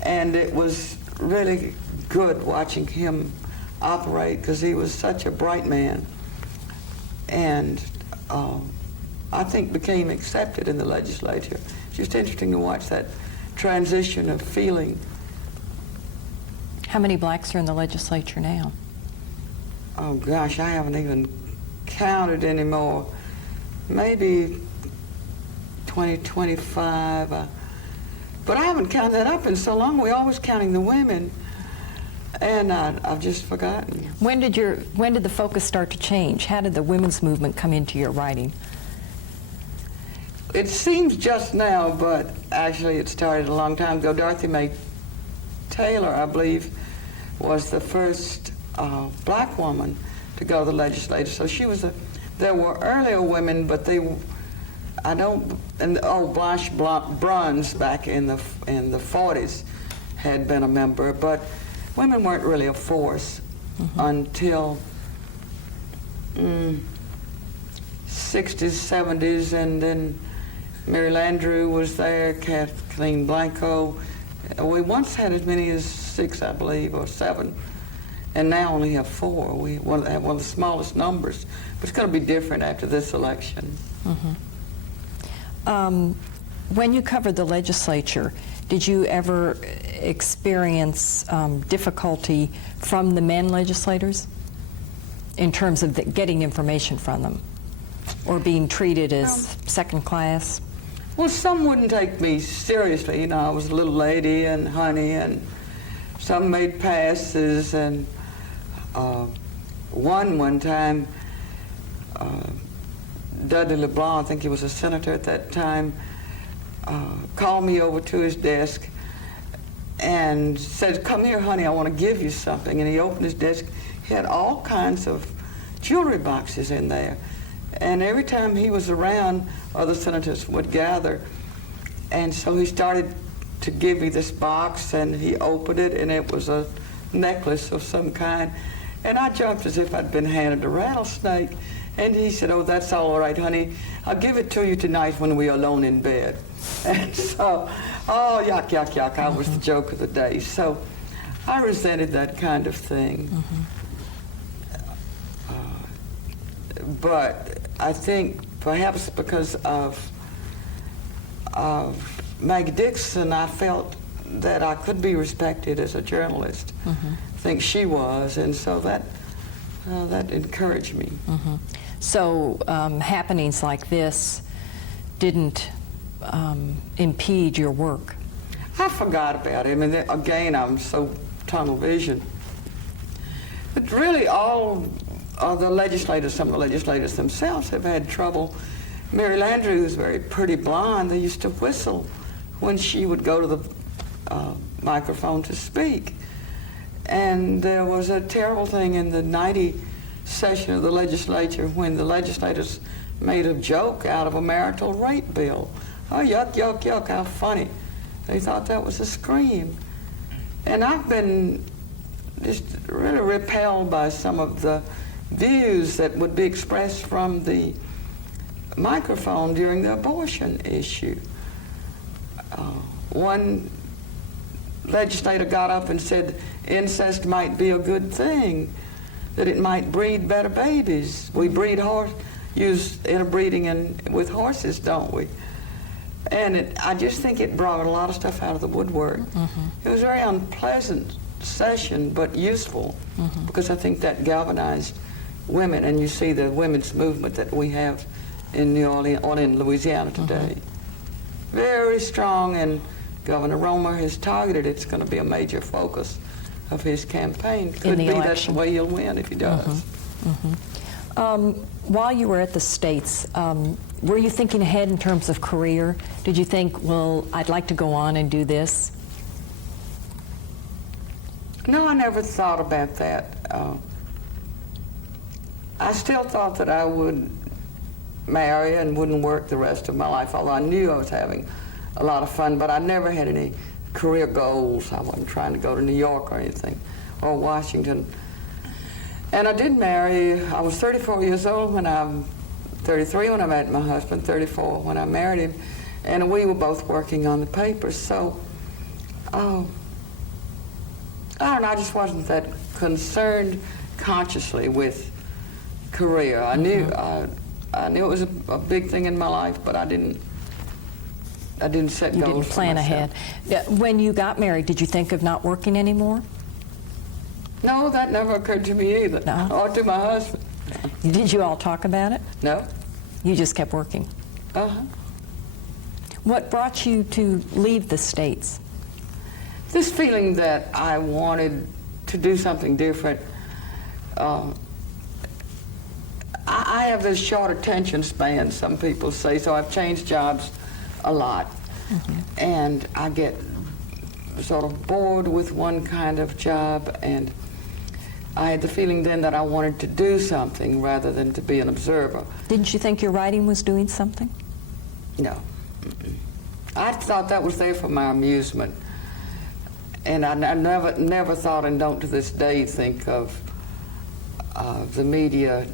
And it was really good watching him operate, because he was such a bright man, and I think became accepted in the legislature. It's just interesting to watch that transition of feeling. How many blacks are in the legislature now? Oh gosh, I haven't even counted anymore. Maybe 20, 25. But I haven't counted that up in so long. We're always counting the women, and I've just forgotten. When did the focus start to change? How did the women's movement come into your writing? It seems just now, but actually it started a long time ago. Dorothy Mae Taylor, I believe, was the first black woman to go to the legislature. So she was there were earlier women, but Blanche Bruns back in the 40s had been a member, but women weren't really a force until 60s, 70s, and then Mary Landrieu was there, Kathleen Blanco. We once had as many as 6, I believe, or 7, and now only have 4. We have one of the smallest numbers, but it's going to be different after this election. When you covered the legislature, did you ever experience difficulty from the men legislators in terms of getting information from them, or being treated as second class? Well, some wouldn't take me seriously. You know, I was a little lady and honey, and some made passes, and one time, Dudley LeBlanc, I think he was a senator at that time, called me over to his desk and said, "Come here, honey, I want to give you something." And he opened his desk. He had all kinds of jewelry boxes in there. And every time he was around, other senators would gather. And so he started to give me this box, and he opened it, and it was a necklace of some kind. And I jumped as if I'd been handed a rattlesnake. And he said, "Oh, that's all right, honey. I'll give it to you tonight when we're alone in bed." And so, oh, yuck, yuck, yuck. I was the joke of the day. So I resented that kind of thing. But I think perhaps because of Maggie Dixon, I felt that I could be respected as a journalist. I think she was, and so that encouraged me. So happenings like this didn't impede your work? I forgot about it. I mean, again, I'm so tunnel vision. But really, all of the legislators, some of the legislators themselves have had trouble. Mary Landrieu, who's very pretty blonde, they used to whistle when she would go to the microphone to speak. And there was a terrible thing in the 90 session of the legislature when the legislators made a joke out of a marital rape bill. Oh, yuck, yuck, yuck, how funny. They thought that was a scream. And I've been just really repelled by some of the views that would be expressed from the microphone during the abortion issue. One legislator got up and said incest might be a good thing, that it might breed better babies. We use interbreeding with horses, don't we? And I just think it brought a lot of stuff out of the woodwork. It was a very unpleasant session, but useful, because I think that galvanized women, and you see the women's movement that we have in New Orleans or in Louisiana today. Very strong, and Governor Romer has targeted it's going to be a major focus of his campaign. Could be that's the way he'll win if he does. While you were at the States, were you thinking ahead in terms of career? Did you think, well, I'd like to go on and do this? No, I never thought about that. I still thought that I would marry and wouldn't work the rest of my life, although I knew I was having a lot of fun, but I never had any career goals. I wasn't trying to go to New York or anything, or Washington. And I did marry. I was 34 years old when I'm 33 when I met my husband, 34 when I married him, and we were both working on the papers. So, I don't know, I just wasn't that concerned consciously with career. I knew it was a big thing in my life, but I didn't set goals. You didn't plan for ahead. When you got married, did you think of not working anymore? No, that never occurred to me either. No? Or to my husband. Did you all talk about it? No. You just kept working? What brought you to leave the States? This feeling that I wanted to do something different. I have this short attention span, some people say, so I've changed jobs a lot. And I get sort of bored with one kind of job, and I had the feeling then that I wanted to do something rather than to be an observer. Didn't you think your writing was doing something? No. I thought that was there for my amusement. And I never thought, and don't to this day think of the media.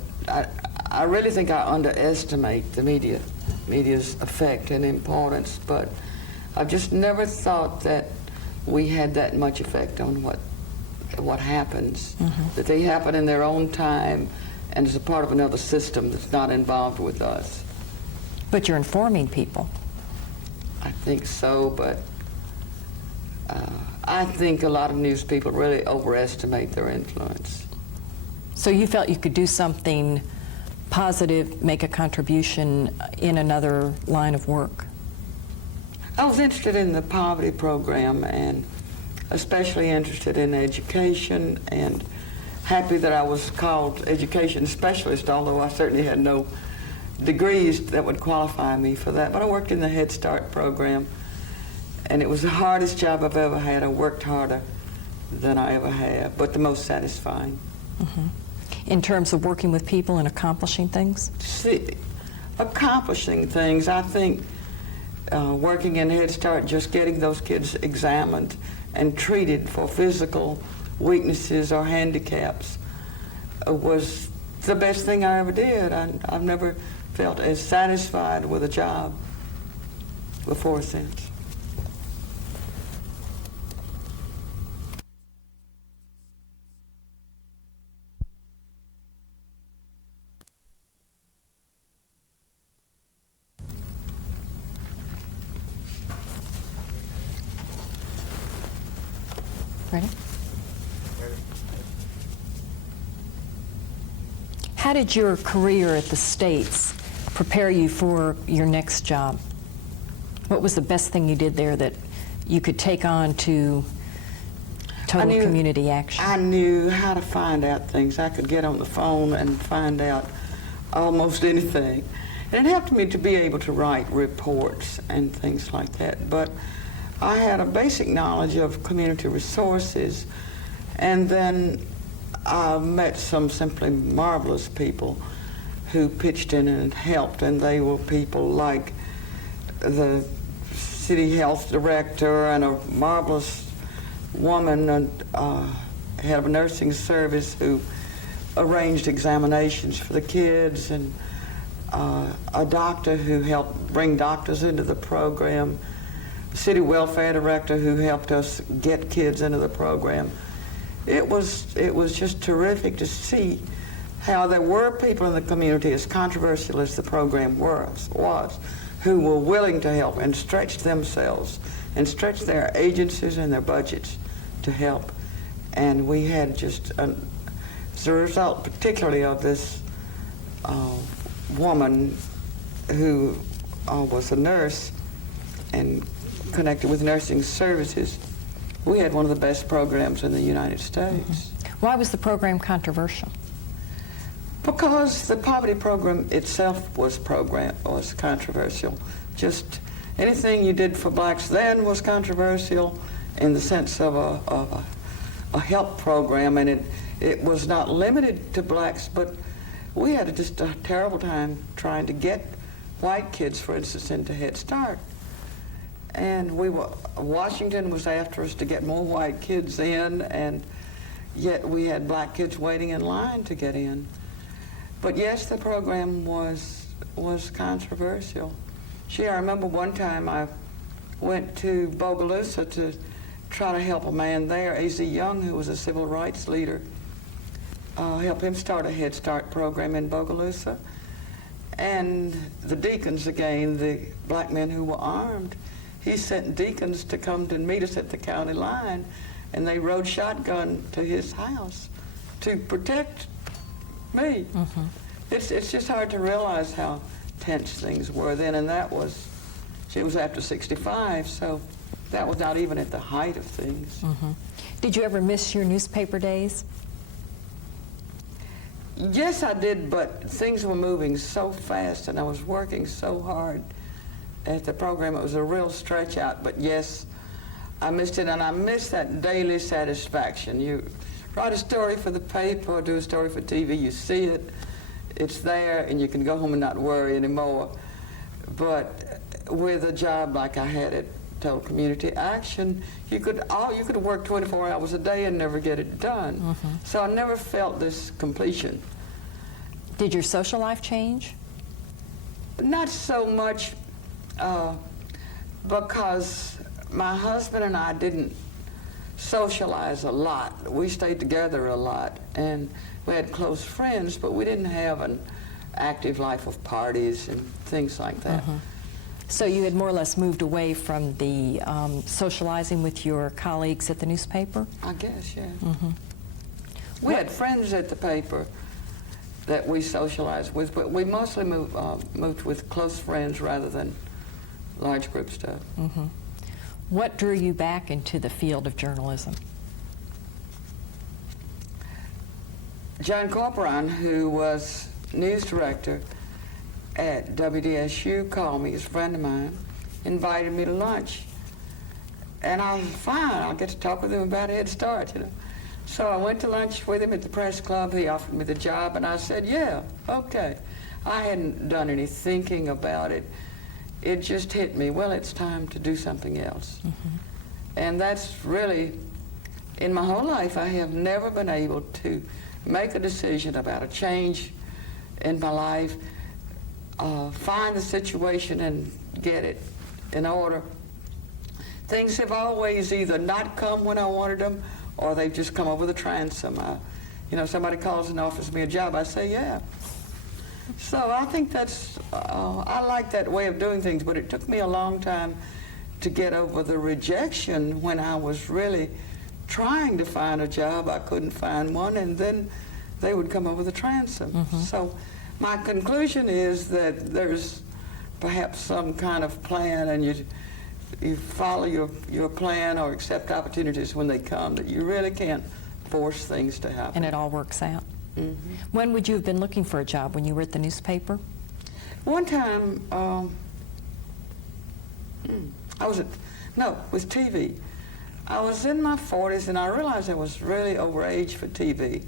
I really think I underestimate the media's effect and importance, but I've just never thought that we had that much effect on what happens, that they happen in their own time and as a part of another system that's not involved with us. But you're informing people. I think so, but I think a lot of news people really overestimate their influence. So you felt you could do something positive, make a contribution in another line of work? I was interested in the poverty program, and especially interested in education, and happy that I was called education specialist, although I certainly had no degrees that would qualify me for that. But I worked in the Head Start program, and it was the hardest job I've ever had. I worked harder than I ever have, but the most satisfying. In terms of working with people and accomplishing things? See, accomplishing things, I think working in Head Start, just getting those kids examined and treated for physical weaknesses or handicaps was the best thing I ever did. I've never felt as satisfied with a job before or since. Ready? How did your career at the States prepare you for your next job? What was the best thing you did there that you could take on to total community action? I knew how to find out things. I could get on the phone and find out almost anything. And it helped me to be able to write reports and things like that. But I had a basic knowledge of community resources, and then I met some simply marvelous people who pitched in and helped, and they were people like the city health director and a marvelous woman and head of a nursing service who arranged examinations for the kids, and a doctor who helped bring doctors into the program, a city welfare director who helped us get kids into the program. It was just terrific to see how there were people in the community, as controversial as the program was, who were willing to help and stretch themselves and stretch their agencies and their budgets to help. And we had just, as a result particularly of this woman who was a nurse and connected with nursing services, we had one of the best programs in the United States. Mm-hmm. Why was the program controversial? Because the poverty program itself was controversial. Just anything you did for blacks then was controversial in the sense of a help program, and it was not limited to blacks, but we had just a terrible time trying to get white kids, for instance, into Head Start. And Washington was after us to get more white kids in, and yet we had black kids waiting in line to get in. But yes, the program was controversial. I remember one time I went to Bogalusa to try to help a man there, A.Z. Young, who was a civil rights leader, help him start a Head Start program in Bogalusa. And the deacons, again, the black men who were armed, he sent deacons to come to meet us at the county line, and they rode shotgun to his house to protect me. Mm-hmm. It's just hard to realize how tense things were then, and it was after 65, so that was not even at the height of things. Mm-hmm. Did you ever miss your newspaper days? Yes, I did, but things were moving so fast, and I was working so hard at the program. It was a real stretch out, but yes, I missed it, and I missed that daily satisfaction. You write a story for the paper or do a story for TV, you see it, it's there, and you can go home and not worry anymore. But with a job like I had at Total Community Action, you could work 24 hours a day and never get it done. Mm-hmm. So I never felt this completion. Did your social life change? Not so much, because my husband and I didn't socialize a lot. We stayed together a lot, and we had close friends, but we didn't have an active life of parties and things like that. Mm-hmm. So you had more or less moved away from the socializing with your colleagues at the newspaper? I guess, yeah. Mm-hmm. We had friends at the paper that we socialized with, but we mostly moved with close friends rather than large group stuff. Mm-hmm. What drew you back into the field of journalism? John Corporon, who was news director at WDSU, called me, he's a friend of mine, invited me to lunch. And I was fine, I'll get to talk with him about Head Start, you know. So I went to lunch with him at the press club. He offered me the job, and I said, yeah, okay. I hadn't done any thinking about it. It just hit me, well, it's time to do something else. Mm-hmm. And that's really, in my whole life, I have never been able to make a decision about a change in my life, find the situation and get it in order. Things have always either not come when I wanted them, or they've just come over the transom. Somebody calls and offers me a job, I say, yeah. So I think that's, I like that way of doing things, but it took me a long time to get over the rejection when I was really trying to find a job. I couldn't find one, and then they would come up with a transom. So my conclusion is that there's perhaps some kind of plan, and you follow your plan or accept opportunities when they come, that you really can't force things to happen. And it all works out. When would you have been looking for a job? When you were at the newspaper? One time, with TV. I was in my 40s, and I realized I was really overage for TV.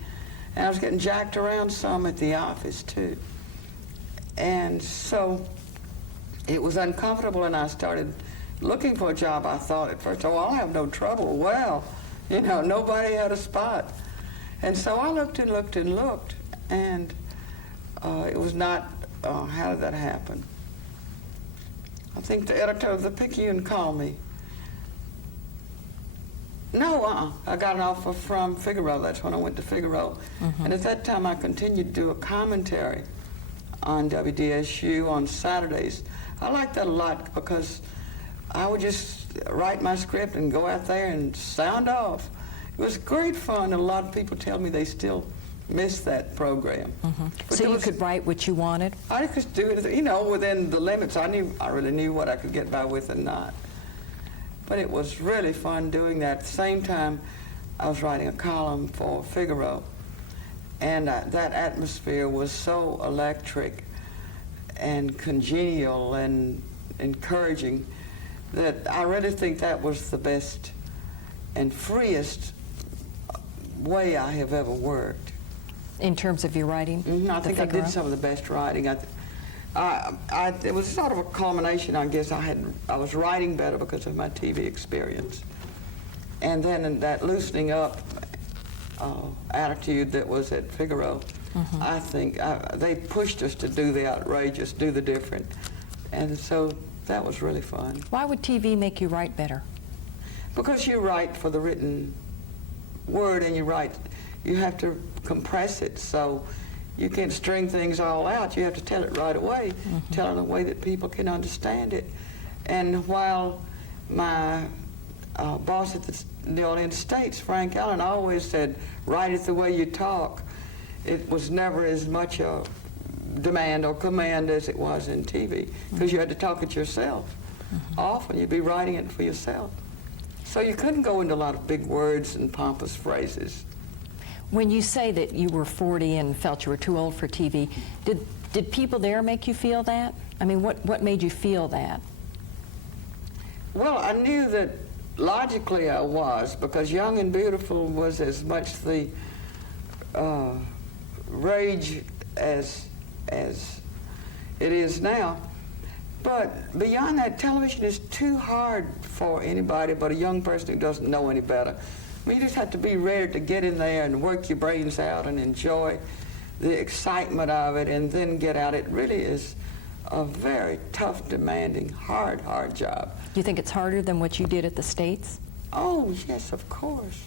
And I was getting jacked around some at the office, too. And so it was uncomfortable, and I started looking for a job. I thought at first, oh, I'll have no trouble. Well, you know, nobody had a spot. And so I looked and looked and looked, and it was not, how did that happen? I think the editor of the Picayune called me. No, I got an offer from Figaro. That's when I went to Figaro. And at that time, I continued to do a commentary on WDSU on Saturdays. I liked that a lot because I would just write my script and go out there and sound off. It was great fun, and a lot of people tell me they still miss that program. So you could write what you wanted? I could do it, you know, within the limits. I really knew what I could get by with and not. But it was really fun doing that. At the same time, I was writing a column for Figaro, and that atmosphere was so electric and congenial and encouraging that I really think that was the best and freest way I have ever worked. In terms of your writing? I think I did some of the best writing. It was sort of a culmination, I guess. I was writing better because of my TV experience. And then in that loosening up attitude that was at Figaro, I think they pushed us to do the outrageous, do the different. And so that was really fun. Why would TV make you write better? Because you write for the written word, and you have to compress it, so you can't string things all out. You have to tell it right away, tell it in a way that people can understand it. And while my boss at the New Orleans States, Frank Allen, always said, write it the way you talk, it was never as much a demand or command as it was in TV, because you had to talk it yourself. Often you'd be writing it for yourself. So you couldn't go into a lot of big words and pompous phrases. When you say that you were 40 and felt you were too old for TV, did people there make you feel that? I mean, what made you feel that? Well, I knew that logically I was, because Young and Beautiful was as much the rage as it is now. But beyond that, television is too hard for anybody but a young person who doesn't know any better. I mean, you just have to be ready to get in there and work your brains out and enjoy the excitement of it and then get out. It really is a very tough, demanding, hard job. Do you think it's harder than what you did at the States? Oh, yes, of course.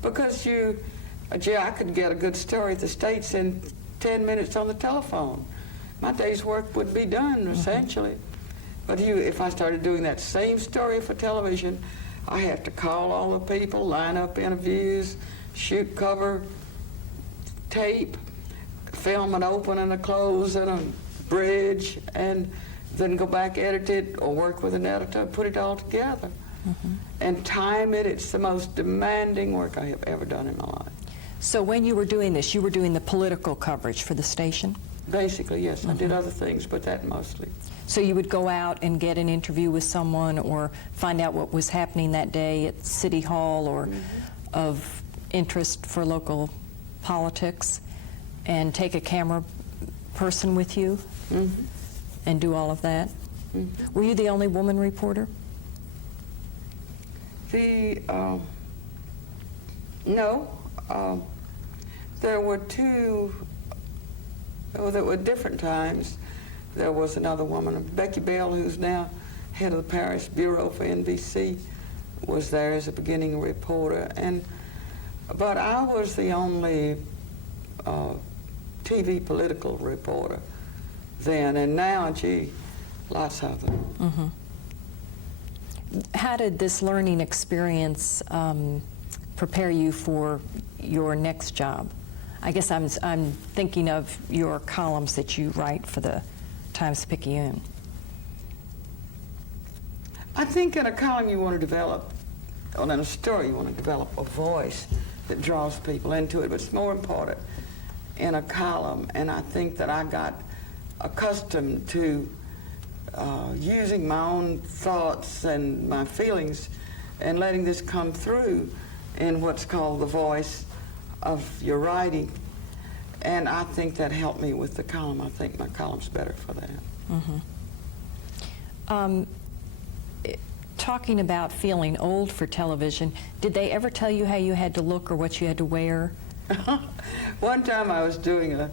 Because I could get a good story at the States in 10 minutes on the telephone. My day's work would be done, essentially. But if I started doing that same story for television, I have to call all the people, line up interviews, shoot cover tape, film an open and a close and a bridge, and then go back, edit it, or work with an editor, put it all together. And time it. It's the most demanding work I have ever done in my life. So when you were doing this, you were doing the political coverage for the station? Basically, yes. I did other things, but that mostly. So you would go out and get an interview with someone or find out what was happening that day at City Hall or of interest for local politics and take a camera person with you and do all of that? Were you the only woman reporter? No. There were two. There were different times. There was another woman, Becky Bell, who's now head of the Paris Bureau for NBC, was there as a beginning reporter. But I was the only TV political reporter then, and now, gee, lots of them. How did this learning experience prepare you for your next job? I guess I'm thinking of your columns that you write for the Times-Picayune. I think in a column you want to develop, or in a story you want to develop a voice that draws people into it, but it's more important in a column, and I think that I got accustomed to using my own thoughts and my feelings and letting this come through in what's called the voice of your writing. And I think that helped me with the column. I think my column's better for that. Mm-hmm. Talking about feeling old for television, did they ever tell you how you had to look or what you had to wear? One time I was doing a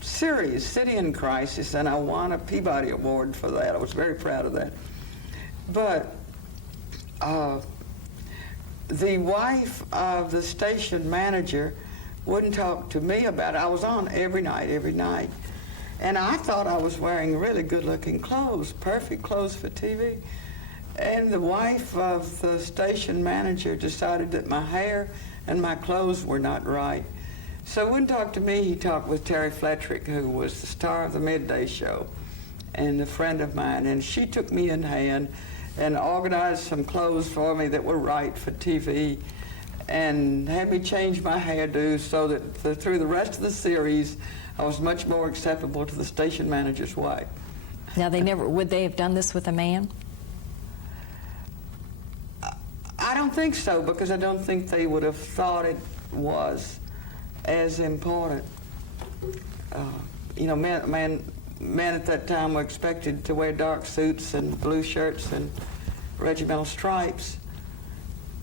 series, City in Crisis, and I won a Peabody Award for that. I was very proud of that. But the wife of the station manager wouldn't talk to me about it. I was on every night. And I thought I was wearing really good-looking clothes, perfect clothes for TV. And the wife of the station manager decided that my hair and my clothes were not right. So he wouldn't talk to me. He talked with Terry Flettrick, who was the star of the midday show and a friend of mine. And she took me in hand and organized some clothes for me that were right for TV and had me change my hairdo so that through the rest of the series, I was much more acceptable to the station manager's wife. Now, would they have done this with a man? I don't think so, because I don't think they would have thought it was as important. You know, men at that time were expected to wear dark suits and blue shirts and regimental stripes,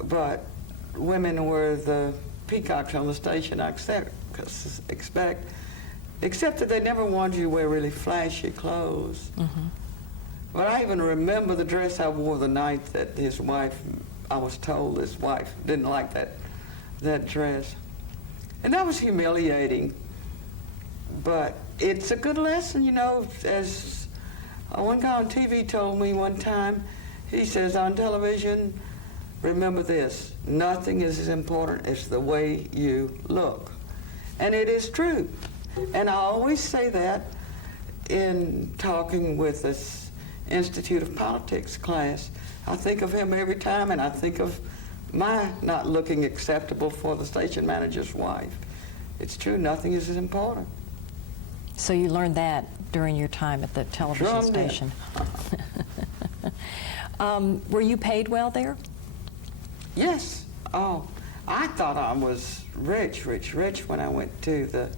but women were the peacocks on the station, I expect, except that they never wanted you to wear really flashy clothes. Mm-hmm. But I even remember the dress I wore the night that his wife, I was told his wife didn't like that dress. And that was humiliating. But it's a good lesson, you know, as one guy on TV told me one time. He says, on television, remember this, nothing is as important as the way you look. And it is true. And I always say that in talking with this Institute of Politics class. I think of him every time, and I think of my not looking acceptable for the station manager's wife. It's true, nothing is as important. So you learned that during your time at the television station. Were you paid well there? Yes. Oh, I thought I was rich when I went to the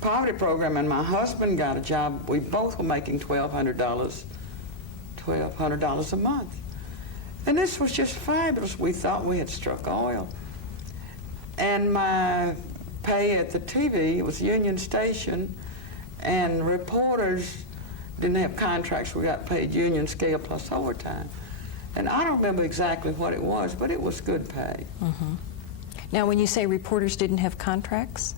poverty program, and my husband got a job. We both were making $1,200 a month. And this was just fabulous. We thought we had struck oil. And my pay at the TV, it was a union station, and reporters didn't have contracts. We got paid union scale plus overtime. And I don't remember exactly what it was, but it was good pay. Mm-hmm. Now, when you say reporters didn't have contracts?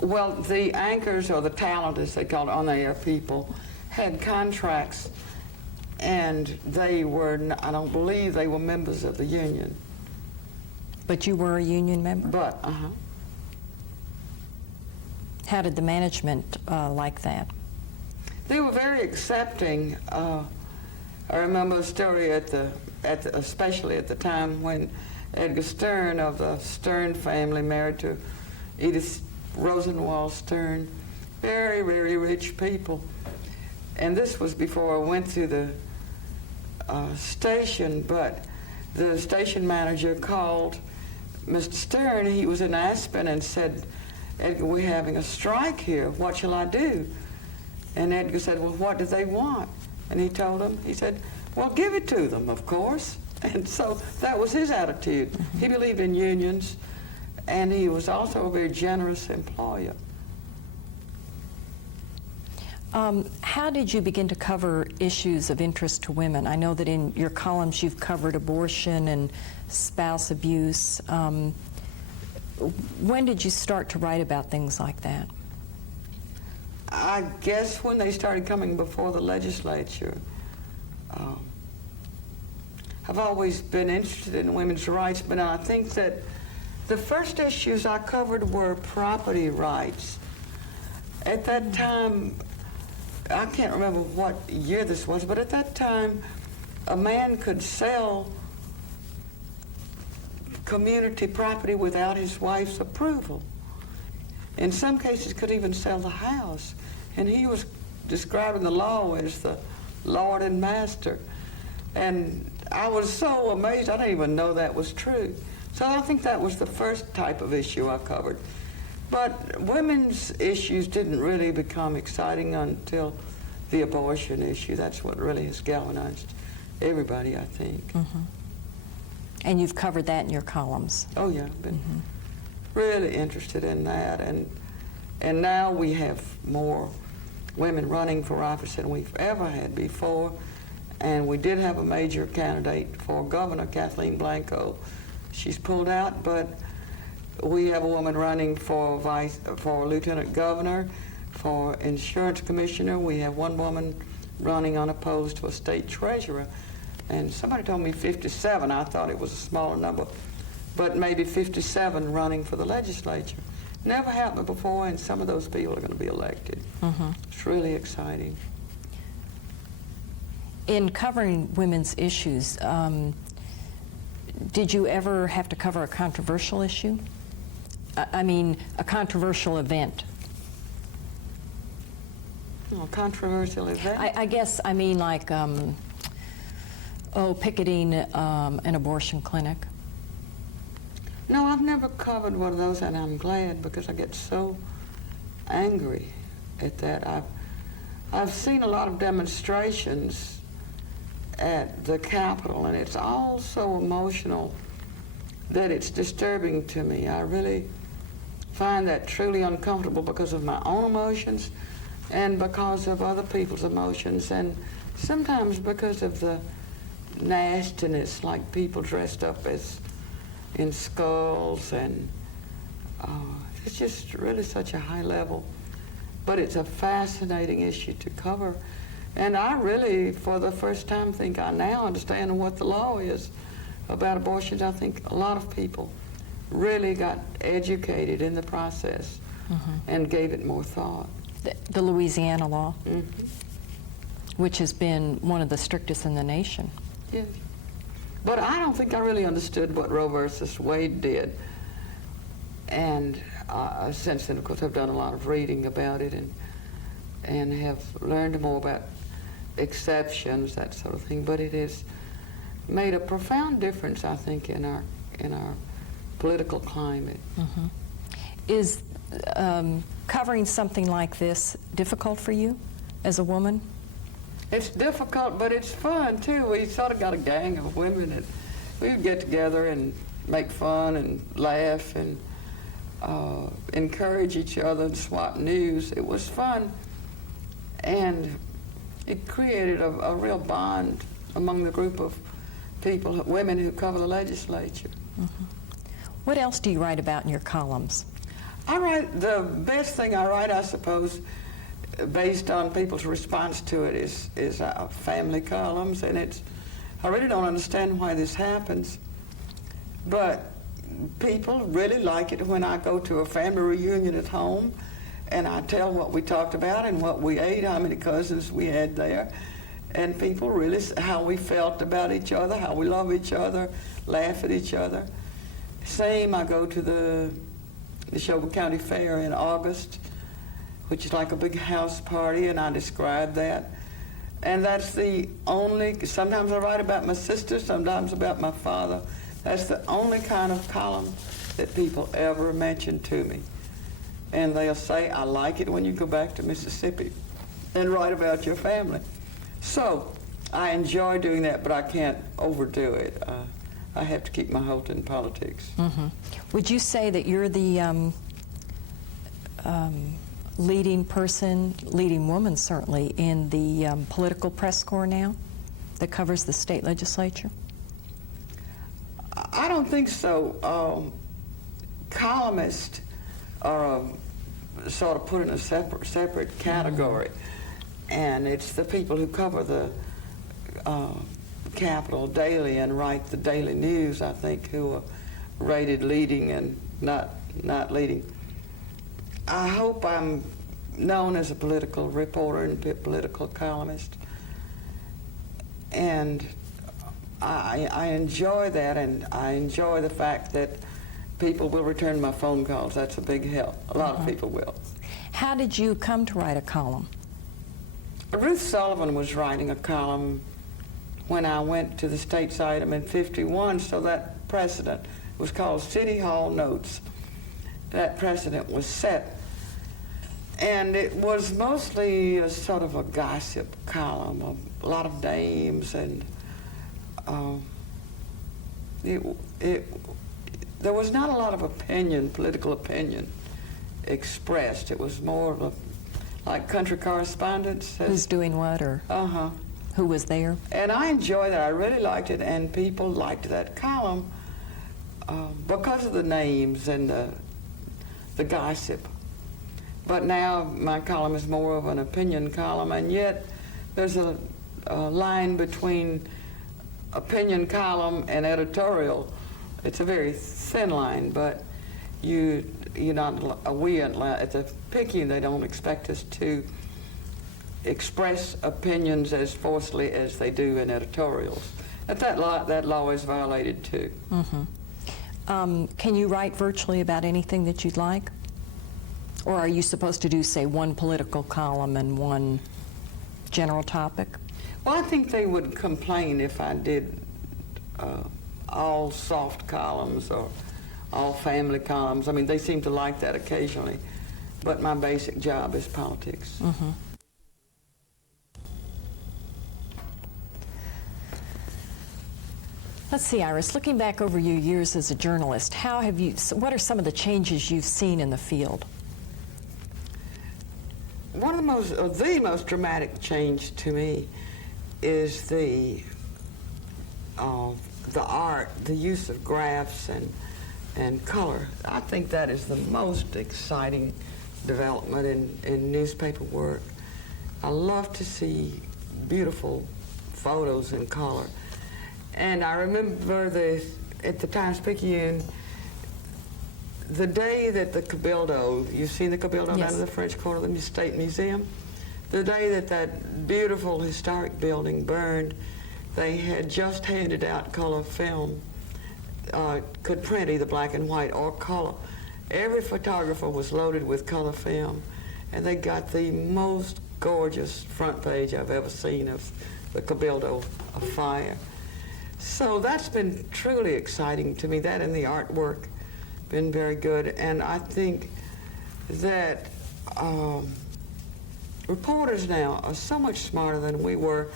Well, the anchors, or the talent, as they call it, on-air people, had contracts, and they were, I don't believe they were members of the union. But you were a union member? But, How did the management like that? They were very accepting. I remember a story especially at the time when Edgar Stern of the Stern family, married to Edith Rosenwald Stern, very, very rich people. And this was before I went to the station, but the station manager called Mr. Stern. He was in Aspen and said, Edgar, we're having a strike here. What shall I do? And Edgar said, well, what do they want? And he told him, he said, well, give it to them, of course. And so that was his attitude. Mm-hmm. He believed in unions, and he was also a very generous employer. How did you begin to cover issues of interest to women? I know that in your columns you've covered abortion and spouse abuse. When did you start to write about things like that? I guess when they started coming before the legislature. have always been interested in women's rights, but I think that the first issues I covered were property rights. At that time, I can't remember what year this was, but at that time, a man could sell community property without his wife's approval. In some cases, could even sell the house. And he was describing the law as the Lord and Master. And I was so amazed, I didn't even know that was true. So I think that was the first type of issue I covered. But women's issues didn't really become exciting until the abortion issue. That's what really has galvanized everybody, I think. Mm-hmm. And you've covered that in your columns. Oh yeah, I've been really interested in that. And now we have more women running for office than we've ever had before. And we did have a major candidate for governor, Kathleen Blanco. She's pulled out, but we have a woman running for lieutenant governor, for insurance commissioner. We have one woman running unopposed to a state treasurer. And somebody told me 57. I thought it was a smaller number, but maybe 57 running for the legislature. Never happened before, and some of those people are going to be elected. Mm-hmm. It's really exciting. In covering women's issues, did you ever have to cover a controversial issue? I mean, a controversial event. A controversial event? I guess, I mean, like, picketing an abortion clinic. No, I've never covered one of those, and I'm glad, because I get so angry at that. I've seen a lot of demonstrations at the Capitol, and it's all so emotional that it's disturbing to me. I really find that truly uncomfortable because of my own emotions and because of other people's emotions, and sometimes because of the nastiness, like people dressed up as in skulls, and it's just really such a high level. But it's a fascinating issue to cover. And I really, for the first time, think I now understand what the law is about abortions. I think a lot of people really got educated in the process and gave it more thought. The Louisiana law, which has been one of the strictest in the nation. Yes. But I don't think I really understood what Roe versus Wade did. And since then, of course, I've done a lot of reading about it and have learned more about exceptions, that sort of thing. But it has made a profound difference, I think, in our political climate. Mm-hmm. Is covering something like this difficult for you as a woman? It's difficult, but it's fun, too. We sort of got a gang of women that we would get together and make fun and laugh and encourage each other and swap news. It was fun, and it created a real bond among the group of people, women who cover the legislature. Mm-hmm. What else do you write about in your columns? I write, the best thing I write, I suppose, based on people's response to it, is family columns, and I really don't understand why this happens, but people really like it when I go to a family reunion at home and I tell what we talked about and what we ate, how many cousins we had there, and people really, how we felt about each other, how we love each other, laugh at each other. Same, I go to the Neshoba County Fair in August, which is like a big house party, and I describe that. And that's the only, sometimes I write about my sister, sometimes about my father. That's the only kind of column that people ever mention to me. And they'll say, I like it when you go back to Mississippi and write about your family. So I enjoy doing that, but I can't overdo it. I have to keep my hold in politics. Mm-hmm. Would you say that you're the leading person, leading woman certainly, in the political press corps now that covers the state legislature? I don't think so. Columnists are sort of put in a separate category, and it's the people who cover the Capital Daily and write the daily news, I think, who are rated leading and not leading. I hope I'm known as a political reporter and political columnist, and I enjoy that, and I enjoy the fact that people will return my phone calls. That's a big help. A lot of people will. How did you come to write a column? Ruth Sullivan was writing a column when I went to the States Item in '51, so that precedent was called City Hall Notes. That precedent was set. And it was mostly a sort of a gossip column, a lot of names, and there was not a lot of opinion, political opinion, expressed. It was more of a, like country correspondence. Who's doing what, or who was there? And I enjoyed that. I really liked it, and people liked that column because of the names and the gossip. But now my column is more of an opinion column, and yet there's a line between opinion column and editorial. It's a very thin line, but we at the Picayune, they don't expect us to express opinions as forcefully as they do in editorials. That law is violated too. Can you write virtually about anything that you'd like? Or are you supposed to do, say, one political column and one general topic? Well, I think they would complain if I did all soft columns or all family columns. I mean, they seem to like that occasionally, but my basic job is politics. Let's see, Iris, looking back over your years as a journalist, what are some of the changes you've seen in the field? One of the most dramatic change to me is the art, the use of graphs and color. I think that is the most exciting development in newspaper work. I love to see beautiful photos in color. And I remember at the Times-Picayune, the day that the Cabildo, you've seen the Cabildo down in the French Quarter of the State Museum? The day that beautiful historic building burned, they had just handed out color film, could print either black and white or color. Every photographer was loaded with color film, and they got the most gorgeous front page I've ever seen of the Cabildo fire. So that's been truly exciting to me, that and the artwork. Been very good, and I think that reporters now are so much smarter than we were.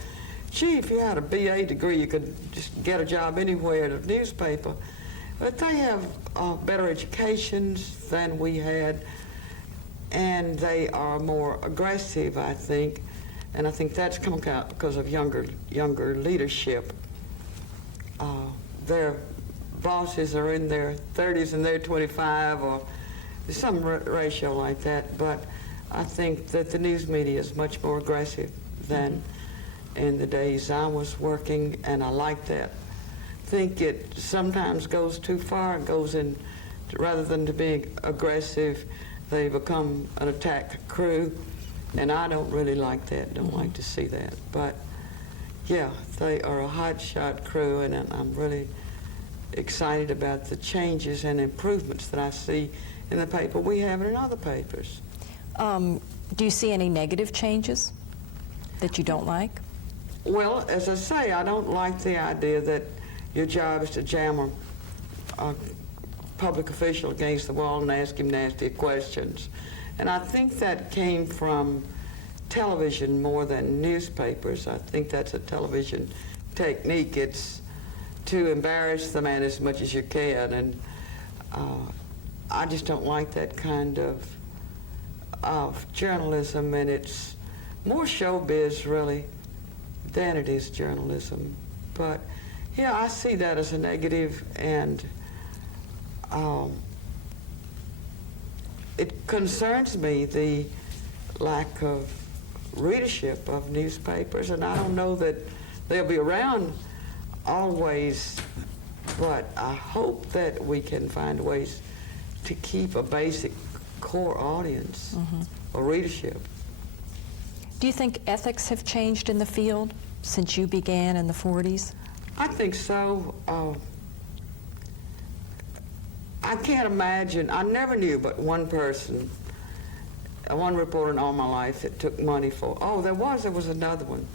Gee, if you had a BA degree, you could just get a job anywhere at a newspaper. But they have better educations than we had, and they are more aggressive, I think. And I think that's come out because of younger leadership. Their bosses are in their 30s and they're 25, or some ratio like that. But I think that the news media is much more aggressive than in the days I was working, and I like that. I think it sometimes goes too far. It goes in, rather than to being aggressive, they become an attack crew, and I don't really like that, don't like to see that. But yeah, they are a hotshot crew, and I'm really excited about the changes and improvements that I see in the paper we have and in other papers. Do you see any negative changes that you don't like? Well, as I say, I don't like the idea that your job is to jam a public official against the wall and ask him nasty questions. And I think that came from television more than newspapers. I think that's a television technique. It's to embarrass the man as much as you can, and I just don't like that kind of journalism, and it's more showbiz really than it is journalism. But yeah, I see that as a negative, and it concerns me, the lack of readership of newspapers, and I don't know that they'll be around always, but I hope that we can find ways to keep a basic core audience or readership. Do you think ethics have changed in the field since you began in the 40s? I think so. I can't imagine, I never knew but one person, one reporter in all my life that took money for, there was another one.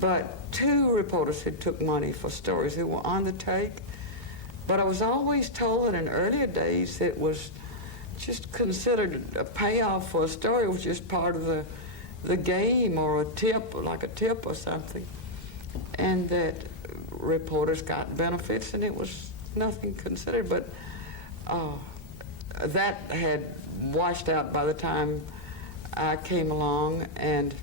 But 2 reporters who took money for stories who were on the take. But I was always told that in earlier days it was just considered a payoff for a story. It was just part of the game, or a tip, like a tip or something. And that reporters got benefits and it was nothing considered. But that had washed out by the time I came along, and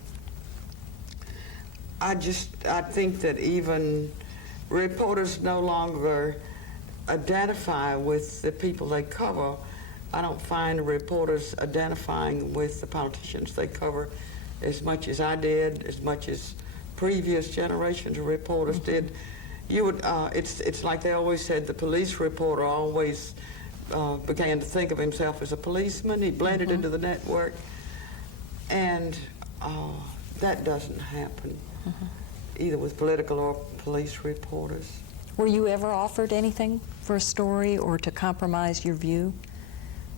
I think that even reporters no longer identify with the people they cover. I don't find reporters identifying with the politicians they cover as much as I did, as much as previous generations of reporters did. You would, it's like they always said, the police reporter always began to think of himself as a policeman. He blended into the network, and that doesn't happen either with political or police reporters. Were you ever offered anything for a story or to compromise your view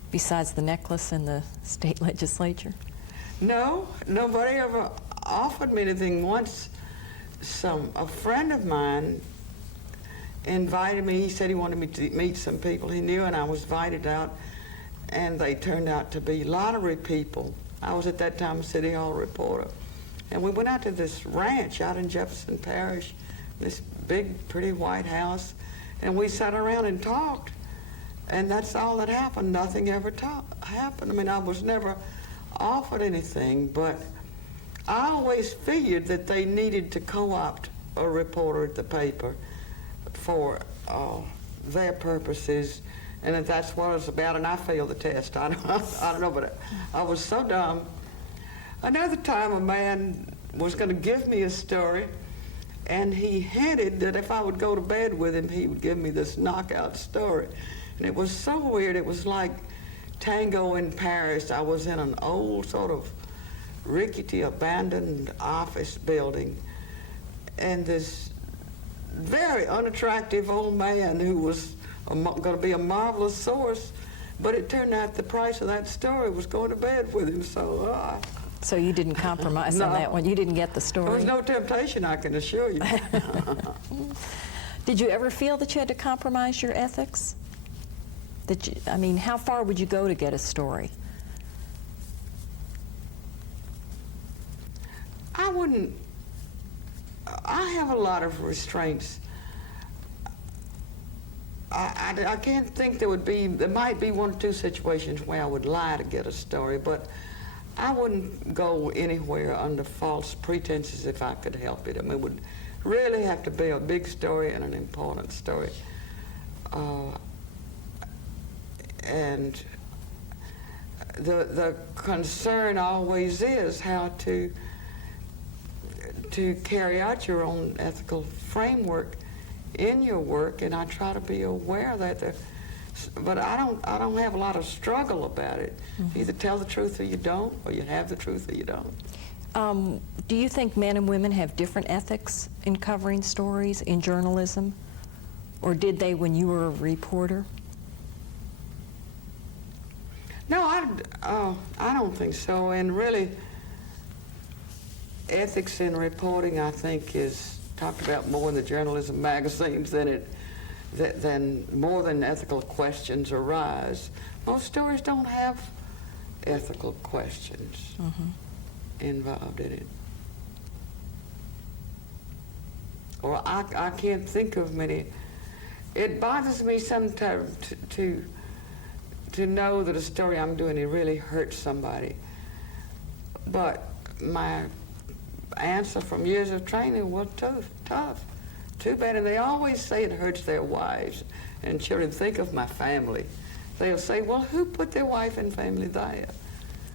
besides the necklace in the state legislature? No, nobody ever offered me anything. Once a friend of mine invited me. He said he wanted me to meet some people he knew, and I was invited out, and they turned out to be lottery people. I was at that time a City Hall reporter, and we went out to this ranch out in Jefferson Parish, this big, pretty white house, and we sat around and talked, and that's all that happened. Nothing ever happened. I mean, I was never offered anything, but I always figured that they needed to co-opt a reporter at the paper for their purposes, and that that's what it was about, and I failed the test. I don't know, but I was so dumb. Another time a man was going to give me a story, and he hinted that if I would go to bed with him, he would give me this knockout story. And it was so weird. It was like Tango in Paris. I was in an old sort of rickety, abandoned office building, and this very unattractive old man who was going to be a marvelous source, but it turned out the price of that story was going to bed with him, So you didn't compromise on that one? You didn't get the story? There was no temptation, I can assure you. Did you ever feel that you had to compromise your ethics? I mean, how far would you go to get a story? I wouldn't. I have a lot of restraints. I can't think there might be 1 or 2 situations where I would lie to get a story, but I wouldn't go anywhere under false pretenses if I could help it. I mean, it would really have to be a big story and an important story. And the concern always is how to carry out your own ethical framework in your work, and I try to be aware of that. But I don't have a lot of struggle about it. You either tell the truth or you don't, or you have the truth or you don't. Do you think men and women have different ethics in covering stories in journalism, or did they when you were a reporter? No, I don't think so. And really, ethics in reporting, I think, is talked about more in the journalism magazines than more than ethical questions arise. Most stories don't have ethical questions involved in it. Or I can't think of many. It bothers me sometimes to know that a story I'm doing, it really hurts somebody. But my answer from years of training was tough. Too bad. And they always say it hurts their wives and children. Think of my family. They'll say, well, who put their wife and family there?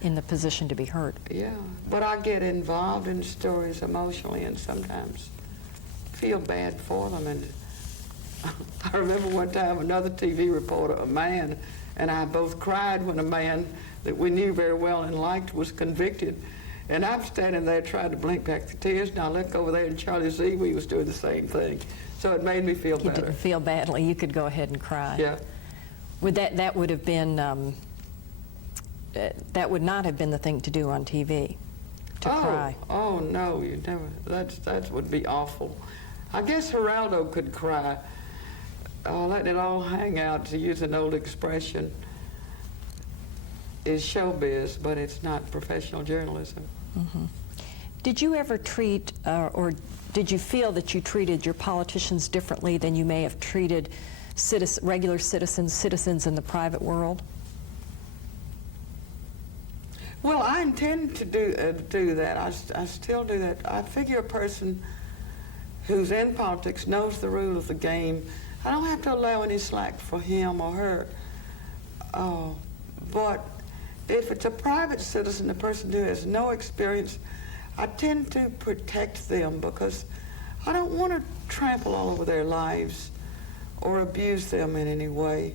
In the position to be hurt. Yeah, but I get involved in stories emotionally and sometimes feel bad for them. And I remember one time another TV reporter, a man, and I both cried when a man that we knew very well and liked was convicted. And I'm standing there trying to blink back the tears, and I look over there and Charlie Zee was doing the same thing. So it made me feel better. You didn't feel badly. You could go ahead and cry. Yeah. Would that would have been, that would not have been the thing to do on TV, to cry. Oh, no, you never. That would be awful. I guess Geraldo could cry. Letting it all hang out, to use an old expression, is showbiz, but it's not professional journalism. Mm-hmm. Did you ever treat, or did you feel that you treated your politicians differently than you may have treated regular citizens in the private world? Well, I intend to do that. I still do that. I figure a person who's in politics knows the rule of the game. I don't have to allow any slack for him or her. But if it's a private citizen, a person who has no experience, I tend to protect them because I don't want to trample all over their lives or abuse them in any way.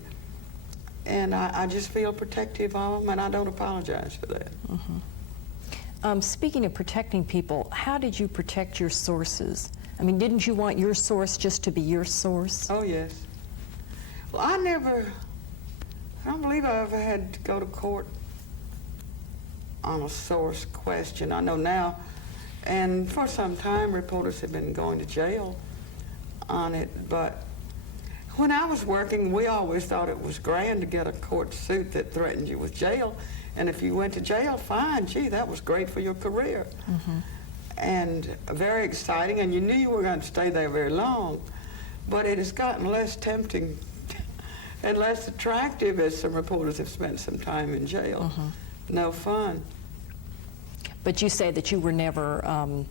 And I just feel protective of them, and I don't apologize for that. Mm-hmm. Speaking of protecting people, how did you protect your sources? I mean, didn't you want your source just to be your source? Oh, yes. Well, I don't believe I ever had to go to court on a source question. I know now, and for some time, reporters have been going to jail on it, but when I was working, we always thought it was grand to get a court suit that threatened you with jail, and if you went to jail, fine, gee, that was great for your career. Mm-hmm. And very exciting, and you knew you were going to stay there very long, but it has gotten less tempting and less attractive as some reporters have spent some time in jail. Mm-hmm. No fun. But you say that you were never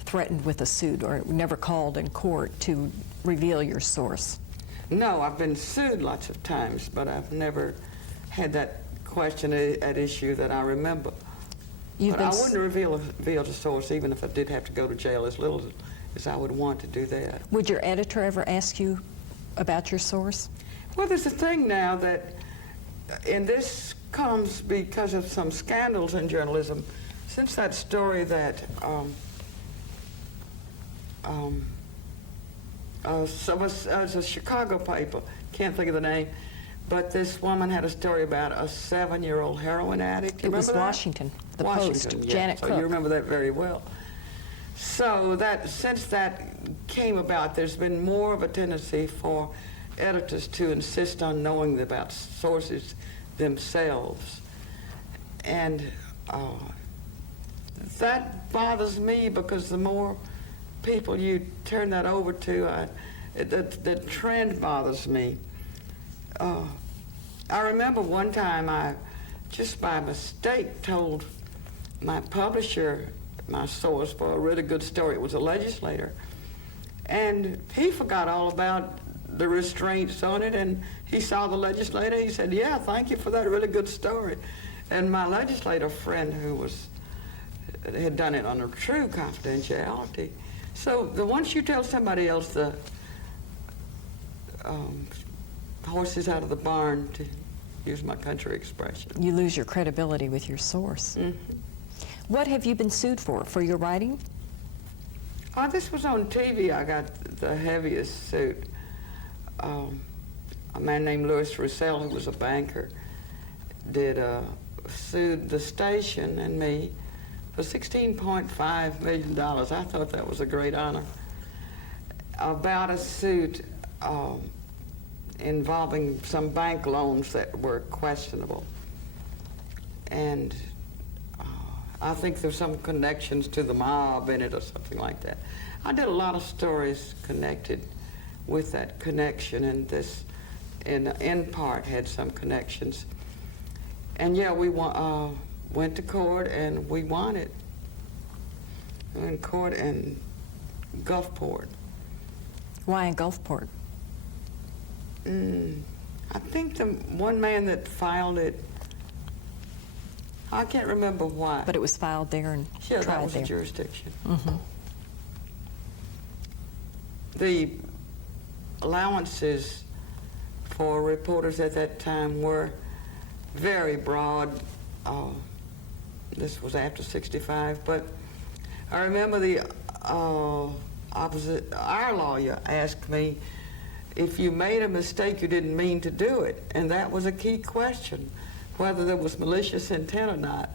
threatened with a suit or never called in court to reveal your source. No, I've been sued lots of times, but I've never had that question at issue that I remember. But I wouldn't reveal the source even if I did have to go to jail, as little as I would want to do that. Would your editor ever ask you about your source? Well, there's a thing now that, and this comes because of some scandals in journalism, since that story that it's a Chicago paper, can't think of the name, but this woman had a story about a 7-year-old heroin addict. It was Washington, the Post, yeah. Janet Cook. So you remember that very well. So that since that came about, there's been more of a tendency for editors to insist on knowing about sources themselves. And that bothers me because the more people you turn that over to, the trend bothers me. I remember one time I, just by mistake, told my publisher my source for a really good story. It was a legislator. And he forgot all about the restraints on it, and he saw the legislator. He said, yeah, thank you for that really good story. And my legislator friend who had done it under true confidentiality. So once you tell somebody else the horse is out of the barn, to use my country expression. You lose your credibility with your source. Mm-hmm. What have you been sued for? For your writing? Oh, this was on TV. I got the heaviest suit. A man named Louis Russell, who was a banker, sued the station and me for $16.5 million. I thought that was a great honor. About a suit involving some bank loans that were questionable. And I think there's some connections to the mob in it or something like that. I did a lot of stories connected with that connection, and this, in part, had some connections. And yeah, we went to court and we won it. We went to court in Gulfport. Why in Gulfport? I think the one man that filed it, I can't remember why. But it was filed there and yeah, tried that was there. the jurisdiction. Mm-hmm. the allowances for reporters at that time were very broad. This was after 65, but I remember the our lawyer asked me, if you made a mistake, you didn't mean to do it. And that was a key question, whether there was malicious intent or not.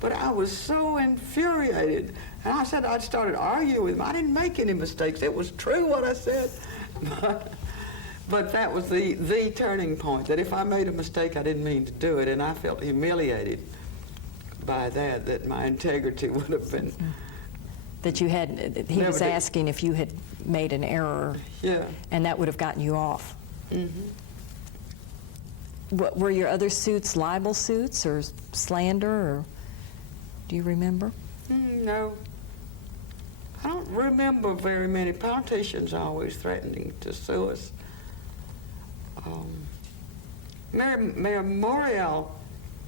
But I was so infuriated. And I said, I started arguing with him. I didn't make any mistakes. It was true what I said. But that was the turning point, that if I made a mistake, I didn't mean to do it. And I felt humiliated by that my integrity would have been... That you had, he was asking if you had made an error, yeah, and that would have gotten you off. Mm-hmm. What, were your other suits libel suits or slander, or do you remember? No. I don't remember very many. Politicians always threatening to sue us. Mayor Morial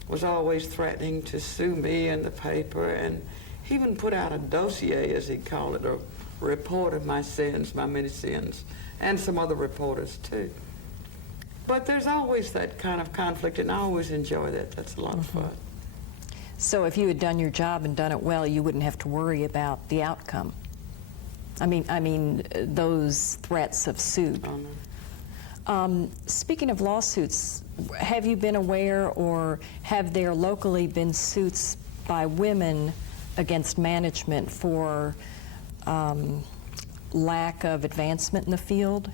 was always threatening to sue me and the paper, and he even put out a dossier, as he called it, a report of my sins, my many sins, and some other reporters too. But there's always that kind of conflict, and I always enjoy that. That's a lot of fun. So if you had done your job and done it well, you wouldn't have to worry about the outcome. I mean those threats of suit. Oh, no. Speaking of lawsuits, have you been aware, or have there locally been suits by women against management for lack of advancement in the field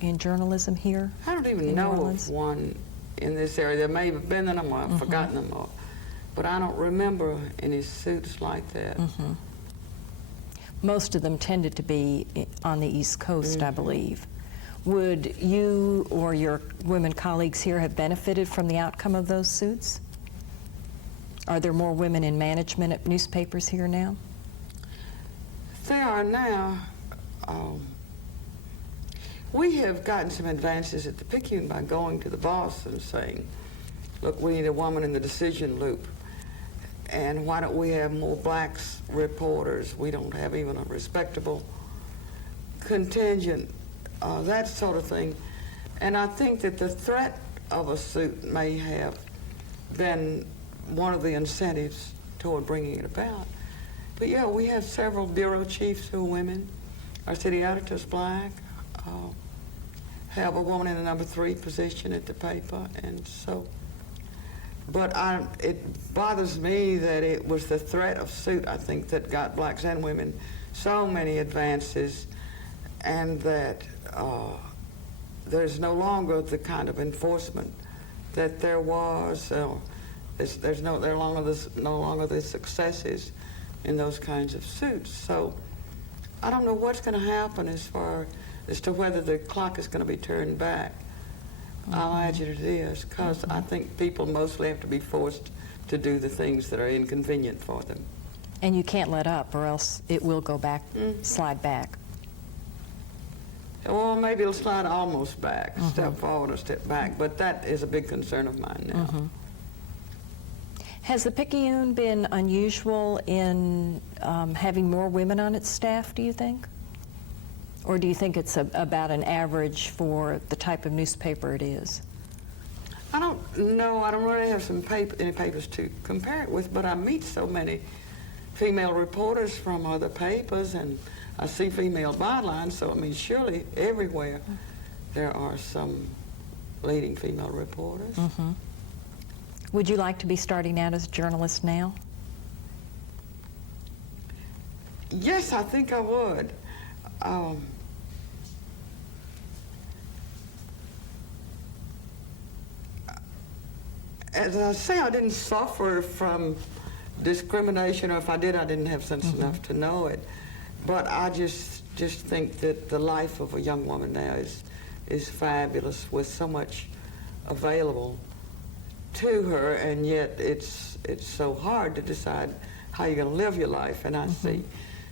in journalism here? I don't even know of one in this area. There may have been them, or I've forgotten them all. But I don't remember any suits like that. Most of them tended to be on the East Coast, I believe. Would you or your women colleagues here have benefited from the outcome of those suits? Are there more women in management at newspapers here now? There are now. We have gotten some advances at the Picayune by going to the boss and saying, look, we need a woman in the decision loop, and why don't we have more blacks reporters? We don't have even a respectable contingent, that sort of thing. And I think that the threat of a suit may have been one of the incentives toward bringing it about. But yeah, we have several bureau chiefs who are women. Our city editor's black. Have a woman in the number 3 position at the paper, and so. But it bothers me that it was the threat of suit, I think, that got blacks and women so many advances, and that there's no longer the kind of enforcement that there was. There's no longer the successes in those kinds of suits. So I don't know what's going to happen as to whether the clock is going to be turned back. I imagine it is, because I think people mostly have to be forced to do the things that are inconvenient for them. And you can't let up, or else it will go back, slide back. Well, maybe it'll slide almost back, step forward or step back, but that is a big concern of mine now. Has the Picayune been unusual in having more women on its staff, do you think? Or do you think it's about an average for the type of newspaper it is? I don't know. I don't really have any papers to compare it with, but I meet so many female reporters from other papers, and I see female bylines, so I mean, surely everywhere there are some leading female reporters. Would you like to be starting out as a journalist now? Yes, I think I would. As I say, I didn't suffer from discrimination, or if I did, I didn't have sense enough to know it. But I just think that the life of a young woman now is fabulous, with so much available to her, and yet it's so hard to decide how you're going to live your life. And I see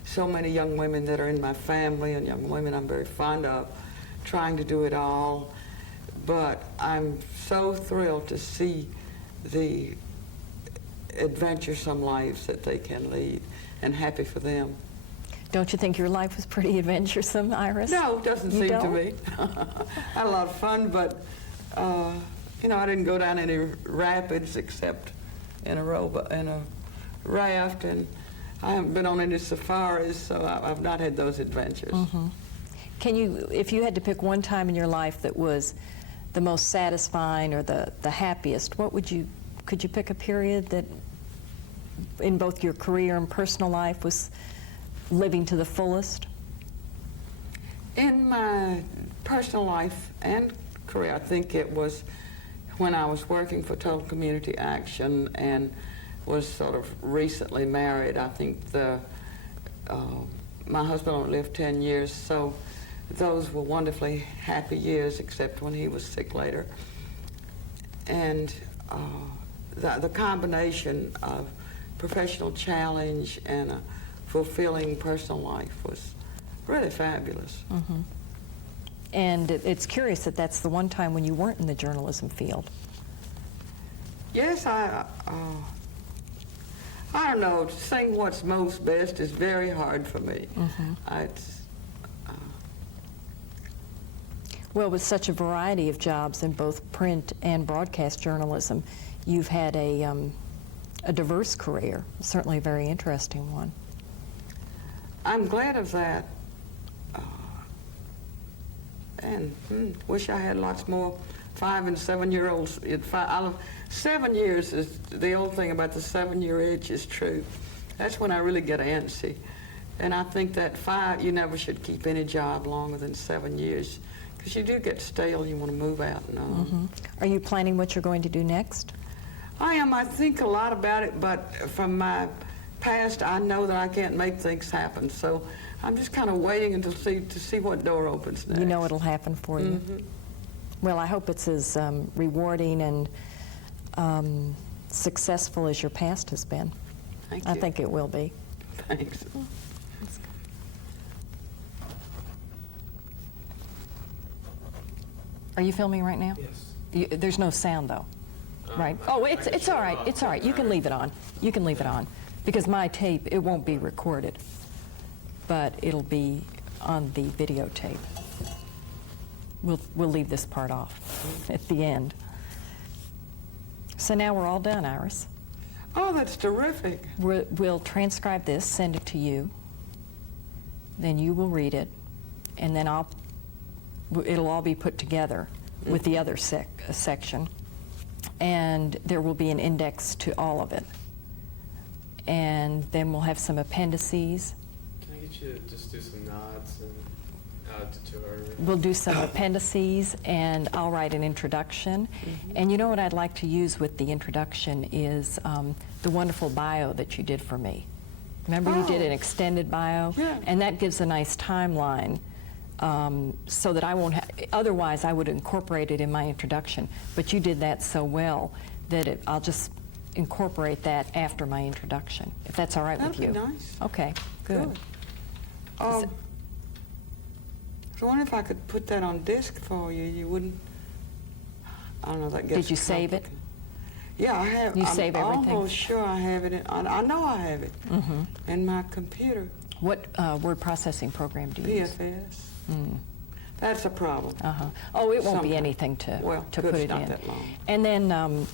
so many young women that are in my family, and young women I'm very fond of, trying to do it all. But I'm so thrilled to see the adventuresome lives that they can lead, and happy for them. Don't you think your life was pretty adventuresome, Iris? No, it doesn't You seem don't? to me. I had a lot of fun, but you know, I didn't go down any rapids except in a raft, and I haven't been on any safaris, so I've not had those adventures. Can you, if you had to pick one time in your life that was the most satisfying or the happiest, what would you, could you pick a period that in both your career and personal life was living to the fullest? In my personal life and career, I think it was when I was working for Total Community Action and was sort of recently married. I think my husband only lived 10 years, so those were wonderfully happy years, except when he was sick later. And the combination of professional challenge and a fulfilling personal life was really fabulous. And it's curious that that's the one time when you weren't in the journalism field. Yes, I don't know, saying what's most best is very hard for me. Well, with such a variety of jobs in both print and broadcast journalism, you've had a diverse career, certainly a very interesting one. I'm glad of that. And wish I had lots more 5 and 7-year-olds. 7 years is the old thing about the 7-year itch is true. That's when I really get antsy. And I think that 5, you never should keep any job longer than 7 years, because you do get stale and you want to move out and on. Are you planning what you're going to do next? I am. I think a lot about it, but from my past, I know that I can't make things happen. So I'm just kind of waiting until to see what door opens next. You know it'll happen for you. Well, I hope it's as rewarding and successful as your past has been. Thank you. I think it will be. Thanks. Are you filming right now? Yes. There's no sound though, right? Oh, it's all right. It's all right. You can leave it on. You can leave it on, because my tape, it won't be recorded, but it'll be on the videotape. We'll leave this part off at the end. So now we're all done, Iris. Oh, that's terrific. We'll transcribe this, send it to you, then you will read it, and then it'll all be put together with the other section, and there will be an index to all of it. And then we'll have some appendices. Can I get you to just do some nods and to her? We'll do some appendices, and I'll write an introduction. And you know what I'd like to use with the introduction is the wonderful bio that you did for me. Remember you did an extended bio? Yeah. And that gives a nice timeline so that I won't have, otherwise I would incorporate it in my introduction. But you did that so well that I'll just incorporate that after my introduction, if that's all right with you. That'd be nice. Okay, good. I was wondering if I could put that on disc for you. You wouldn't? I don't know. That gets Did you save it? Yeah, I have. You save everything? I'm almost sure I have it. I know I have it in my computer. What word processing program do you use? PFS. That's a problem. Oh, it won't be Sometime. anything to Well, to good, put it's it not in. that long. And then